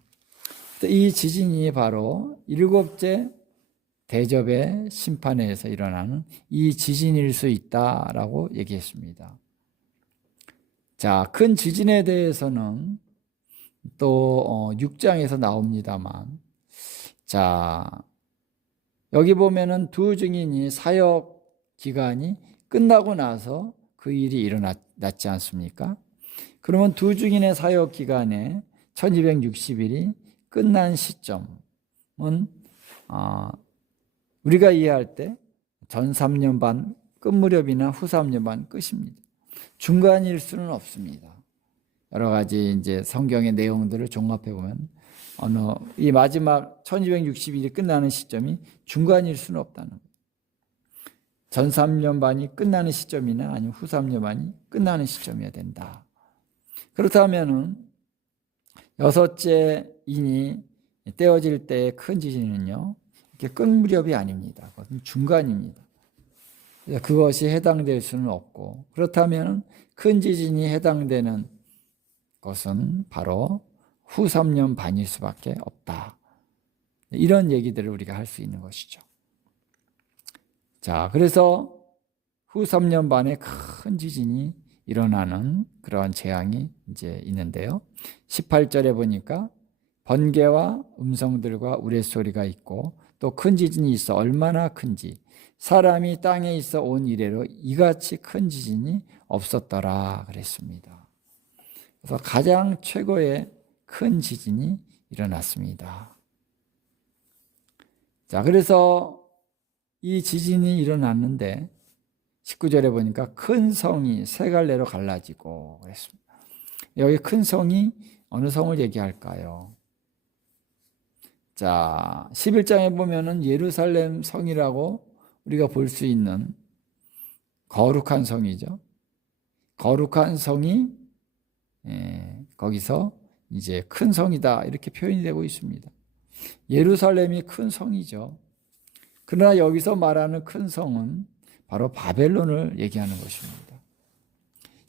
이 지진이 바로 일곱째 대접의 심판에서 일어나는 이 지진일 수 있다라고 얘기했습니다. 자, 큰 지진에 대해서는 또 6장에서 나옵니다만, 자, 여기 보면은 두 증인이 사역 기간이 끝나고 나서 그 일이 일어났지 않습니까? 그러면 두 증인의 사역 기간에 1260일이 끝난 시점은 우리가 이해할 때 전 3년 반 끝 무렵이나 후 3년 반 끝입니다. 중간일 수는 없습니다. 여러 가지 이제 성경의 내용들을 종합해 보면 이 마지막 1260일이 끝나는 시점이 중간일 수는 없다는 거예요. 전 3년 반이 끝나는 시점이나 아니면 후 3년 반이 끝나는 시점이어야 된다. 그렇다면은 여섯째 인이 떼어질 때의 큰 지진은요, 이렇게 끝 무렵이 아닙니다. 그것은 중간입니다. 그것이 해당될 수는 없고, 그렇다면 큰 지진이 해당되는 것은 바로 후 3년 반일 수밖에 없다. 이런 얘기들을 우리가 할 수 있는 것이죠. 자, 그래서 후 3년 반에 큰 지진이 일어나는 그러한 재앙이 이제 있는데요. 18절에 보니까 번개와 음성들과 우레소리가 있고 또 큰 지진이 있어 얼마나 큰지 사람이 땅에 있어 온 이래로 이같이 큰 지진이 없었더라 그랬습니다. 그래서 가장 최고의 큰 지진이 일어났습니다. 자, 그래서 이 지진이 일어났는데 19절에 보니까 큰 성이 세 갈래로 갈라지고 그랬습니다. 여기 큰 성이 어느 성을 얘기할까요? 자, 11장에 보면은 예루살렘 성이라고 우리가 볼 수 있는 거룩한 성이죠. 거룩한 성이 거기서 이제 큰 성이다 이렇게 표현이 되고 있습니다. 예루살렘이 큰 성이죠. 그러나 여기서 말하는 큰 성은 바로 바벨론을 얘기하는 것입니다.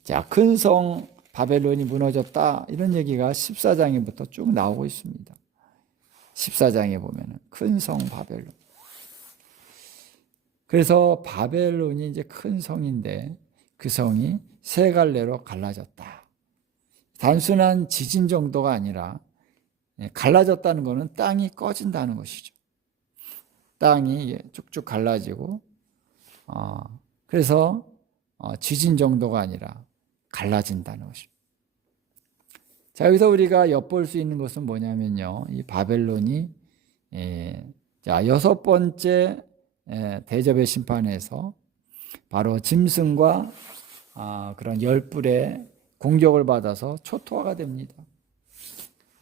자, 큰 성 바벨론이 무너졌다 이런 얘기가 14장에부터 쭉 나오고 있습니다. 14장에 보면은 큰 성 바벨론. 그래서 바벨론이 이제 큰 성인데 그 성이 세 갈래로 갈라졌다. 단순한 지진 정도가 아니라 갈라졌다는 것은 땅이 꺼진다는 것이죠. 땅이 쭉쭉 갈라지고 그래서 지진 정도가 아니라 갈라진다는 것입니다. 자, 여기서 우리가 엿볼 수 있는 것은 뭐냐면요. 이 바벨론이 자, 여섯 번째 대접의 심판에서 바로 짐승과 그런 열불의 공격을 받아서 초토화가 됩니다.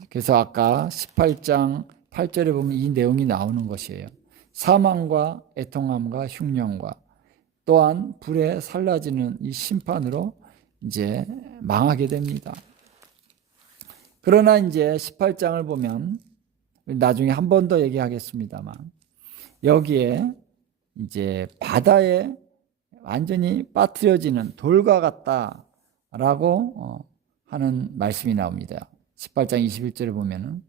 그래서 아까 18장 8절에 보면 이 내용이 나오는 것이에요. 사망과 애통함과 흉년과 또한 불에 살라지는 이 심판으로 이제 망하게 됩니다. 그러나 이제 18장을 보면 나중에 한 번 더 얘기하겠습니다만 여기에 이제 바다에 완전히 빠뜨려지는 돌과 같다라고 하는 말씀이 나옵니다. 18장 21절을 보면은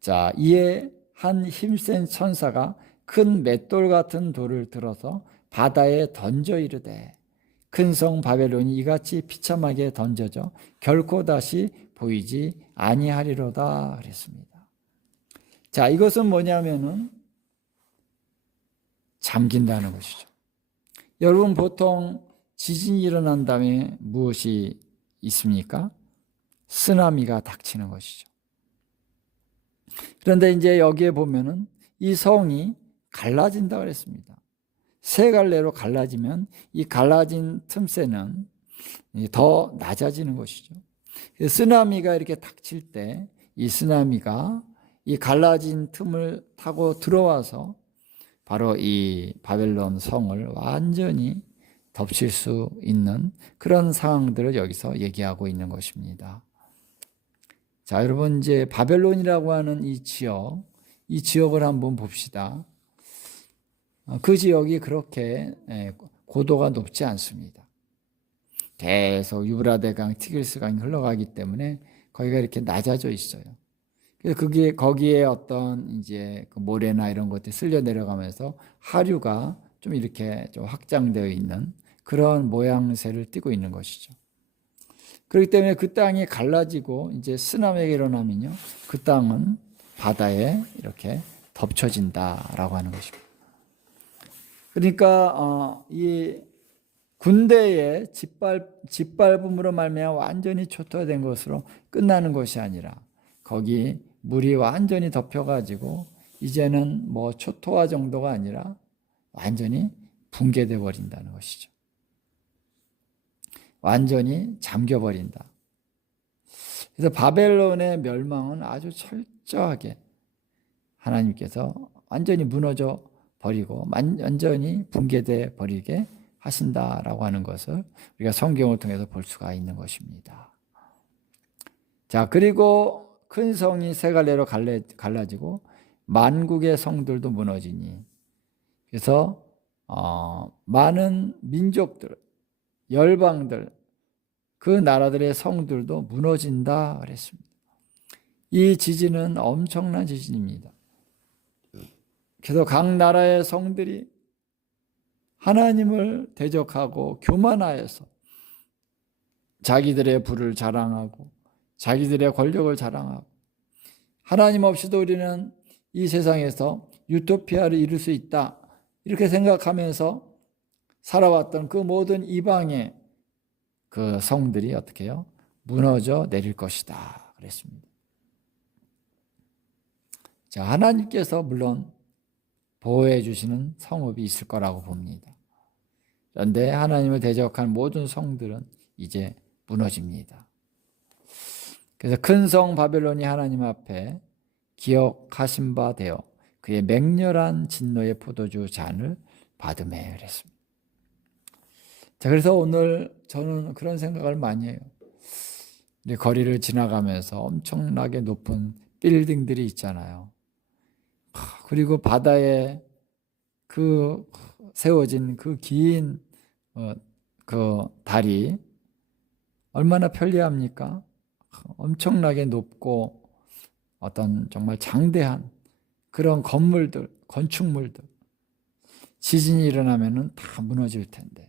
자, 이에 한 힘센 천사가 큰 맷돌 같은 돌을 들어서 바다에 던져 이르되 큰 성 바벨론이 이같이 비참하게 던져져 결코 다시 보이지 아니하리로다 그랬습니다. 자, 이것은 뭐냐면은 잠긴다는 것이죠. 여러분 보통 지진이 일어난 다음에 무엇이 있습니까? 쓰나미가 닥치는 것이죠. 그런데 이제 여기에 보면은 이 성이 갈라진다 그랬습니다. 세 갈래로 갈라지면 이 갈라진 틈새는 더 낮아지는 것이죠. 쓰나미가 이렇게 닥칠 때 이 쓰나미가 이 갈라진 틈을 타고 들어와서 바로 이 바벨론 성을 완전히 덮칠 수 있는 그런 상황들을 여기서 얘기하고 있는 것입니다. 자, 여러분 이제 바벨론이라고 하는 이 지역을 한번 봅시다. 그 지역이 그렇게 고도가 높지 않습니다. 계속 유브라데강, 티그리스강이 흘러가기 때문에 거기가 이렇게 낮아져 있어요. 그래서 거기에 어떤 이제 그 모래나 이런 것들이 쓸려 내려가면서 하류가 좀 이렇게 좀 확장되어 있는 그런 모양새를 띠고 있는 것이죠. 그렇기 때문에 그 땅이 갈라지고 이제 쓰나미가 일어나면요, 그 땅은 바다에 이렇게 덮쳐진다라고 하는 것입니다. 그러니까 이 군대의 짓밟음으로 말미암아 완전히 초토화된 것으로 끝나는 것이 아니라 거기 물이 완전히 덮여가지고 이제는 뭐 초토화 정도가 아니라 완전히 붕괴돼 버린다는 것이죠. 완전히 잠겨버린다. 그래서 바벨론의 멸망은 아주 철저하게 하나님께서 완전히 무너져 버리고 완전히 붕괴돼 버리게 하신다라고 하는 것을 우리가 성경을 통해서 볼 수가 있는 것입니다. 자, 그리고 큰 성이 세 갈래로 갈라지고 만국의 성들도 무너지니, 그래서 많은 민족들, 열방들, 그 나라들의 성들도 무너진다 그랬습니다. 이 지진은 엄청난 지진입니다. 그래서 각 나라의 성들이 하나님을 대적하고 교만하여서 자기들의 부를 자랑하고 자기들의 권력을 자랑하고, 하나님 없이도 우리는 이 세상에서 유토피아를 이룰 수 있다 이렇게 생각하면서 살아왔던 그 모든 이방의 그 성들이 어떻게 해요? 무너져 내릴 것이다 그랬습니다. 자, 하나님께서 물론 보호해 주시는 성읍이 있을 거라고 봅니다. 그런데 하나님을 대적한 모든 성들은 이제 무너집니다. 그래서 큰 성 바벨론이 하나님 앞에 기억하신 바 되어 그의 맹렬한 진노의 포도주 잔을 받으매 그랬습니다. 자, 그래서 오늘 저는 그런 생각을 많이 해요. 거리를 지나가면서 엄청나게 높은 빌딩들이 있잖아요. 그리고 바다에 그 세워진 그 긴 그 다리 얼마나 편리합니까? 엄청나게 높고 어떤 정말 장대한 그런 건물들, 건축물들, 지진이 일어나면은 다 무너질 텐데,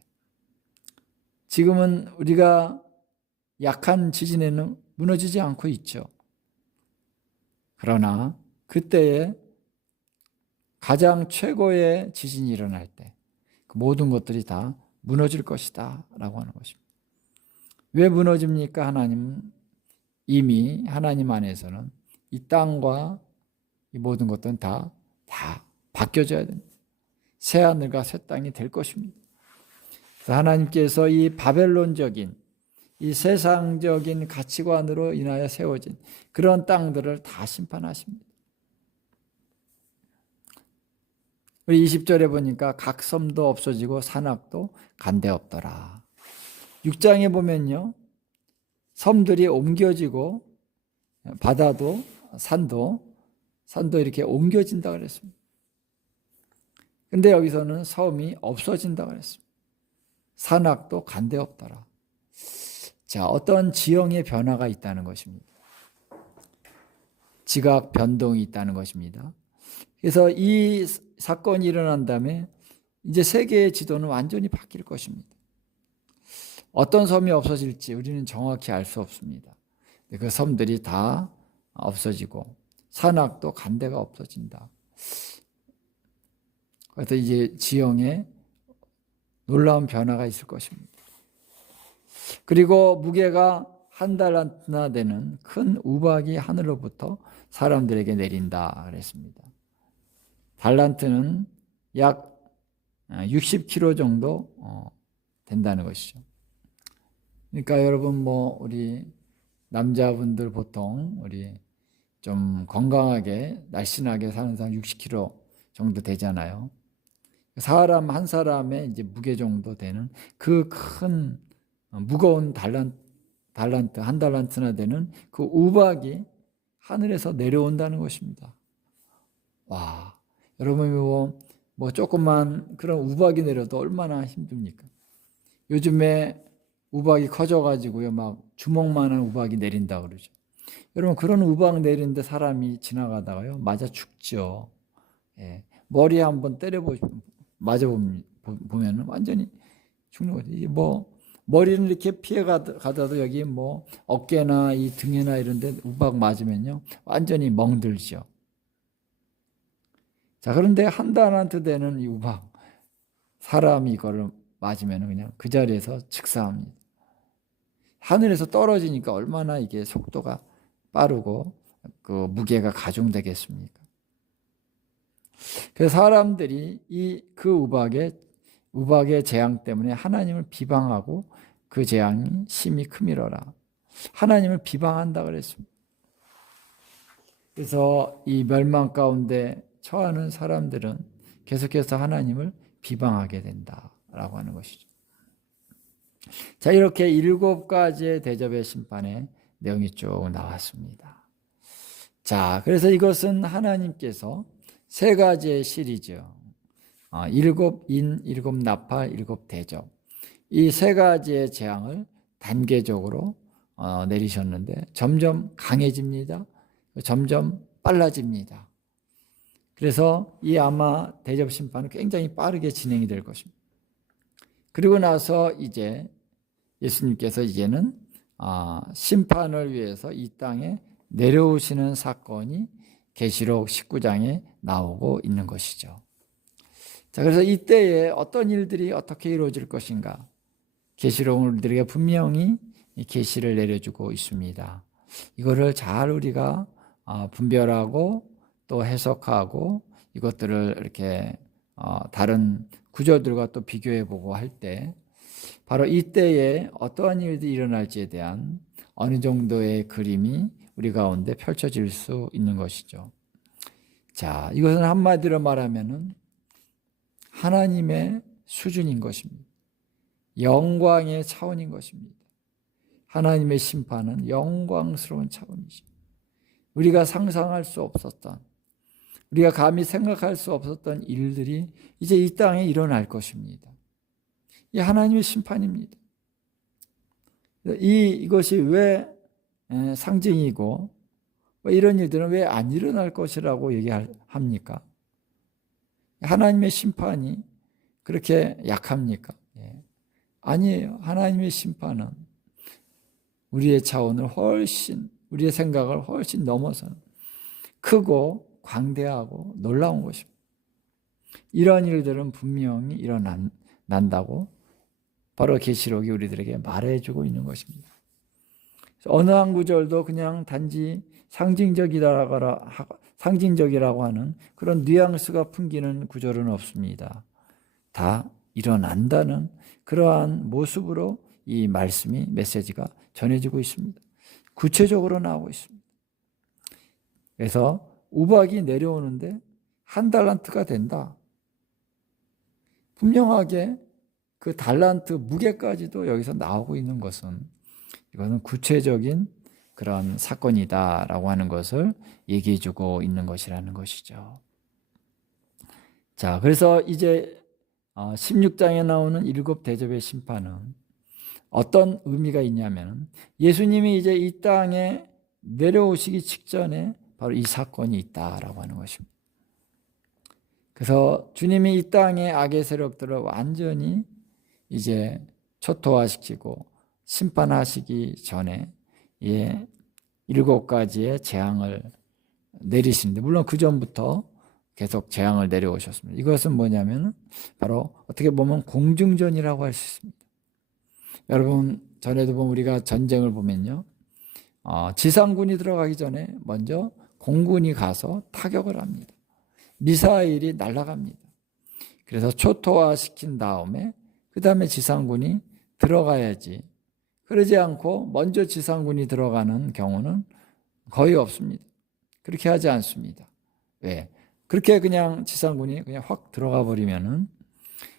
지금은 우리가 약한 지진에는 무너지지 않고 있죠. 그러나 그때에 가장 최고의 지진이 일어날 때 그 모든 것들이 다 무너질 것이다 라고 하는 것입니다. 왜 무너집니까? 이미 하나님 안에서는 이 땅과 이 모든 것들은 다 바뀌어져야 됩니다. 새 하늘과 새 땅이 될 것입니다. 그래서 하나님께서 이 바벨론적인 이 세상적인 가치관으로 인하여 세워진 그런 땅들을 다 심판하십니다. 우리 20절에 보니까 각 섬도 없어지고 산악도 간데 없더라. 6장에 보면요, 섬들이 옮겨지고 바다도 산도 이렇게 옮겨진다 그랬습니다. 근데 여기서는 섬이 없어진다 그랬습니다. 산악도 간데 없더라. 자, 어떤 지형의 변화가 있다는 것입니다. 지각 변동이 있다는 것입니다. 그래서 이 사건이 일어난 다음에 이제 세계의 지도는 완전히 바뀔 것입니다. 어떤 섬이 없어질지 우리는 정확히 알 수 없습니다. 그 섬들이 다 없어지고 산악도 간데가 없어진다. 그래서 이제 지형에 놀라운 변화가 있을 것입니다. 그리고 무게가 한 달란트나 되는 큰 우박이 하늘로부터 사람들에게 내린다 그랬습니다. 달란트는 약 60kg 정도 된다는 것이죠. 그러니까 여러분 우리 남자분들 보통 우리 좀 건강하게 날씬하게 사는 사람 60kg 정도 되잖아요. 사람 한 사람의 이제 무게 정도 되는 그 큰 무거운 달란트 달란트, 한 달란트나 되는 그 우박이 하늘에서 내려온다는 것입니다. 와, 여러분 뭐 조금만 그런 우박이 내려도 얼마나 힘듭니까? 요즘에 우박이 커져가지고요, 막 주먹만한 우박이 내린다 그러죠. 여러분 그런 우박 내리는데 사람이 지나가다가요, 맞아 죽죠. 예, 머리에 한번 맞아 보면 완전히 죽는 거죠. 이게 뭐 머리는 이렇게 피해 가다도 여기 뭐 어깨나 이 등이나 이런데 우박 맞으면요, 완전히 멍들죠. 자, 그런데 한 달란트 되는 이 우박, 사람이 이거를 맞으면 그냥 그 자리에서 즉사합니다. 하늘에서 떨어지니까 얼마나 이게 속도가 빠르고 그 무게가 가중되겠습니까? 그래서 사람들이 그 우박의 재앙 때문에 하나님을 비방하고 그 재앙이 심히 크미러라. 하나님을 비방한다 그랬습니다. 그래서 이 멸망 가운데 처하는 사람들은 계속해서 하나님을 비방하게 된다라고 하는 것이죠. 자, 이렇게 7가지의 대접의 심판의 내용이 쭉 나왔습니다. 자, 그래서 이것은 하나님께서 3가지의 시리즈, 7인, 7나팔, 7대접, 이 3가지의 재앙을 단계적으로 내리셨는데 점점 강해집니다. 점점 빨라집니다. 그래서 이 아마 대접 심판은 굉장히 빠르게 진행이 될 것입니다. 그리고 나서 이제 예수님께서 이제는 심판을 위해서 이 땅에 내려오시는 사건이 계시록 19장에 나오고 있는 것이죠. 자, 그래서 이때에 어떤 일들이 어떻게 이루어질 것인가? 계시록은 우리들에게 분명히 계시를 내려주고 있습니다. 이거를 잘 우리가 분별하고 또 해석하고 이것들을 이렇게 다른 구절들과 또 비교해보고 할 때 바로 이때에 어떠한 일들이 일어날지에 대한 어느 정도의 그림이 우리 가운데 펼쳐질 수 있는 것이죠. 자, 이것은 한마디로 말하면은 하나님의 수준인 것입니다. 영광의 차원인 것입니다. 하나님의 심판은 영광스러운 차원이죠. 우리가 상상할 수 없었던, 우리가 감히 생각할 수 없었던 일들이 이제 이 땅에 일어날 것입니다. 이 하나님의 심판입니다. 이것이 왜 상징이고 이런 일들은 왜 안 일어날 것이라고 얘기합니까? 하나님의 심판이 그렇게 약합니까? 아니에요. 하나님의 심판은 우리의 차원을 훨씬, 우리의 생각을 훨씬 넘어서는 크고 광대하고 놀라운 것입니다. 이런 일들은 분명히 일어난다고 바로 계시록이 우리들에게 말해주고 있는 것입니다. 어느 한 구절도 그냥 단지 상징적이라고 하는 그런 뉘앙스가 풍기는 구절은 없습니다. 다 일어난다는 그러한 모습으로 이 말씀이, 메시지가 전해지고 있습니다. 구체적으로 나오고 있습니다. 그래서 우박이 내려오는데 한 달란트가 된다. 분명하게 그 달란트 무게까지도 여기서 나오고 있는 것은 이것은 구체적인 그런 사건이다라고 하는 것을 얘기해 주고 있는 것이라는 것이죠. 자, 그래서 이제 16장에 나오는 7 대접의 심판은 어떤 의미가 있냐면 예수님이 이제 이 땅에 내려오시기 직전에 바로 이 사건이 있다라고 하는 것입니다. 그래서 주님이 이 땅의 악의 세력들을 완전히 이제 초토화시키고 심판하시기 전에 7가지의 재앙을 내리시는데, 물론 그 전부터 계속 재앙을 내려오셨습니다. 이것은 뭐냐면 바로 어떻게 보면 공중전이라고 할 수 있습니다. 여러분 전에도 보면 우리가 전쟁을 보면요, 지상군이 들어가기 전에 먼저 공군이 가서 타격을 합니다. 미사일이 날아갑니다. 그래서 초토화시킨 다음에 그 다음에 지상군이 들어가야지. 그러지 않고 먼저 지상군이 들어가는 경우는 거의 없습니다. 그렇게 하지 않습니다. 왜? 그렇게 그냥 지상군이 그냥 확 들어가 버리면은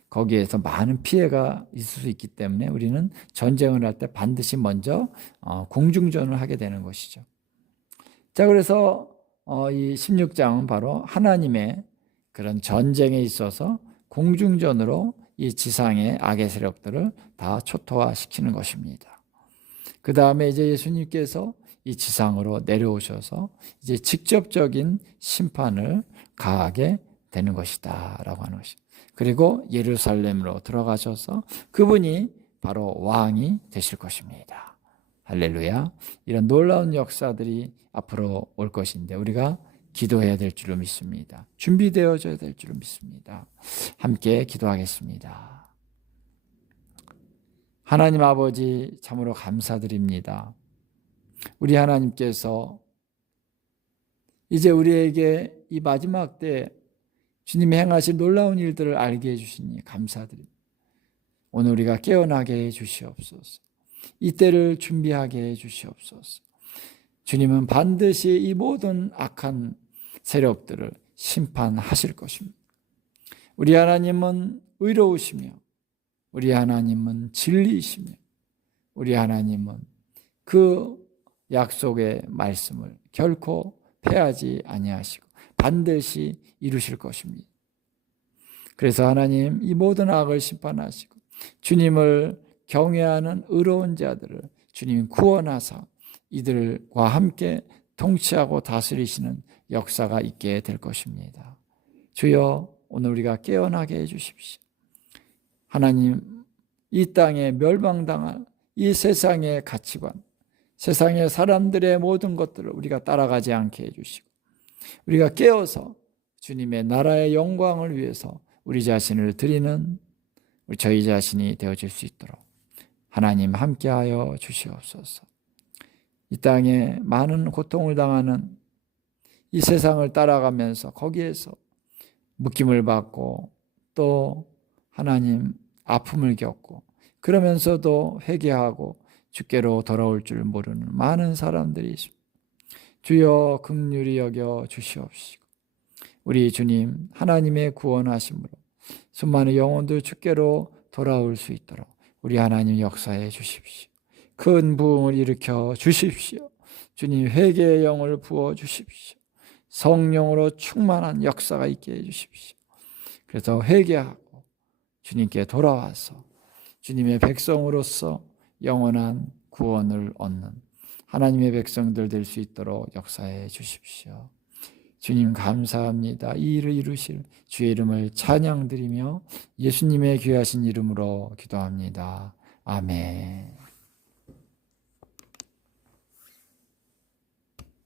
거기에서 많은 피해가 있을 수 있기 때문에 우리는 전쟁을 할 때 반드시 먼저 공중전을 하게 되는 것이죠. 자, 그래서 이 16장은 바로 하나님의 그런 전쟁에 있어서 공중전으로 이 지상의 악의 세력들을 다 초토화시키는 것입니다. 그 다음에 이제 예수님께서 이 지상으로 내려오셔서 이제 직접적인 심판을 가하게 되는 것이다 라고 하는 것입니다. 그리고 예루살렘으로 들어가셔서 그분이 바로 왕이 되실 것입니다. 할렐루야. 이런 놀라운 역사들이 앞으로 올 것인데 우리가 기도해야 될 줄로 믿습니다. 준비되어져야 될 줄로 믿습니다. 함께 기도하겠습니다. 하나님 아버지, 참으로 감사드립니다. 우리 하나님께서 이제 우리에게 이 마지막 때 주님이 행하신 놀라운 일들을 알게 해주시니 감사드립니다. 오늘 우리가 깨어나게 해주시옵소서. 이때를 준비하게 해주시옵소서. 주님은 반드시 이 모든 악한 세력들을 심판하실 것입니다. 우리 하나님은 의로우시며 우리 하나님은 진리이시며 우리 하나님은 그 약속의 말씀을 결코 패하지 아니하시고 반드시 이루실 것입니다. 그래서 하나님 이 모든 악을 심판하시고 주님을 경외하는 의로운 자들을 주님이 구원하사 이들과 함께 통치하고 다스리시는 역사가 있게 될 것입니다. 주여, 오늘 우리가 깨어나게 해주십시오. 하나님, 이 땅에 멸망당할 이 세상의 가치관, 세상의 사람들의 모든 것들을 우리가 따라가지 않게 해주시고 우리가 깨어서 주님의 나라의 영광을 위해서 우리 자신을 드리는 저희 자신이 되어질 수 있도록 하나님 함께하여 주시옵소서. 이 땅에 많은 고통을 당하는 이 세상을 따라가면서 거기에서 묶임을 받고 또 하나님 아픔을 겪고 그러면서도 회개하고 주께로 돌아올 줄 모르는 많은 사람들이 있습니다. 주여 긍휼히 여겨 주시옵시고 우리 주님 하나님의 구원하심으로 수많은 영혼들 주께로 돌아올 수 있도록 우리 하나님 역사해 주십시오. 큰 부흥을 일으켜 주십시오. 주님 회개의 영을 부어 주십시오. 성령으로 충만한 역사가 있게 해 주십시오. 그래서 회개하고 주님께 돌아와서 주님의 백성으로서 영원한 구원을 얻는 하나님의 백성들 될 수 있도록 역사해 주십시오. 주님 감사합니다. 이 일을 이루실 주의 이름을 찬양드리며 예수님의 귀하신 이름으로 기도합니다. 아멘.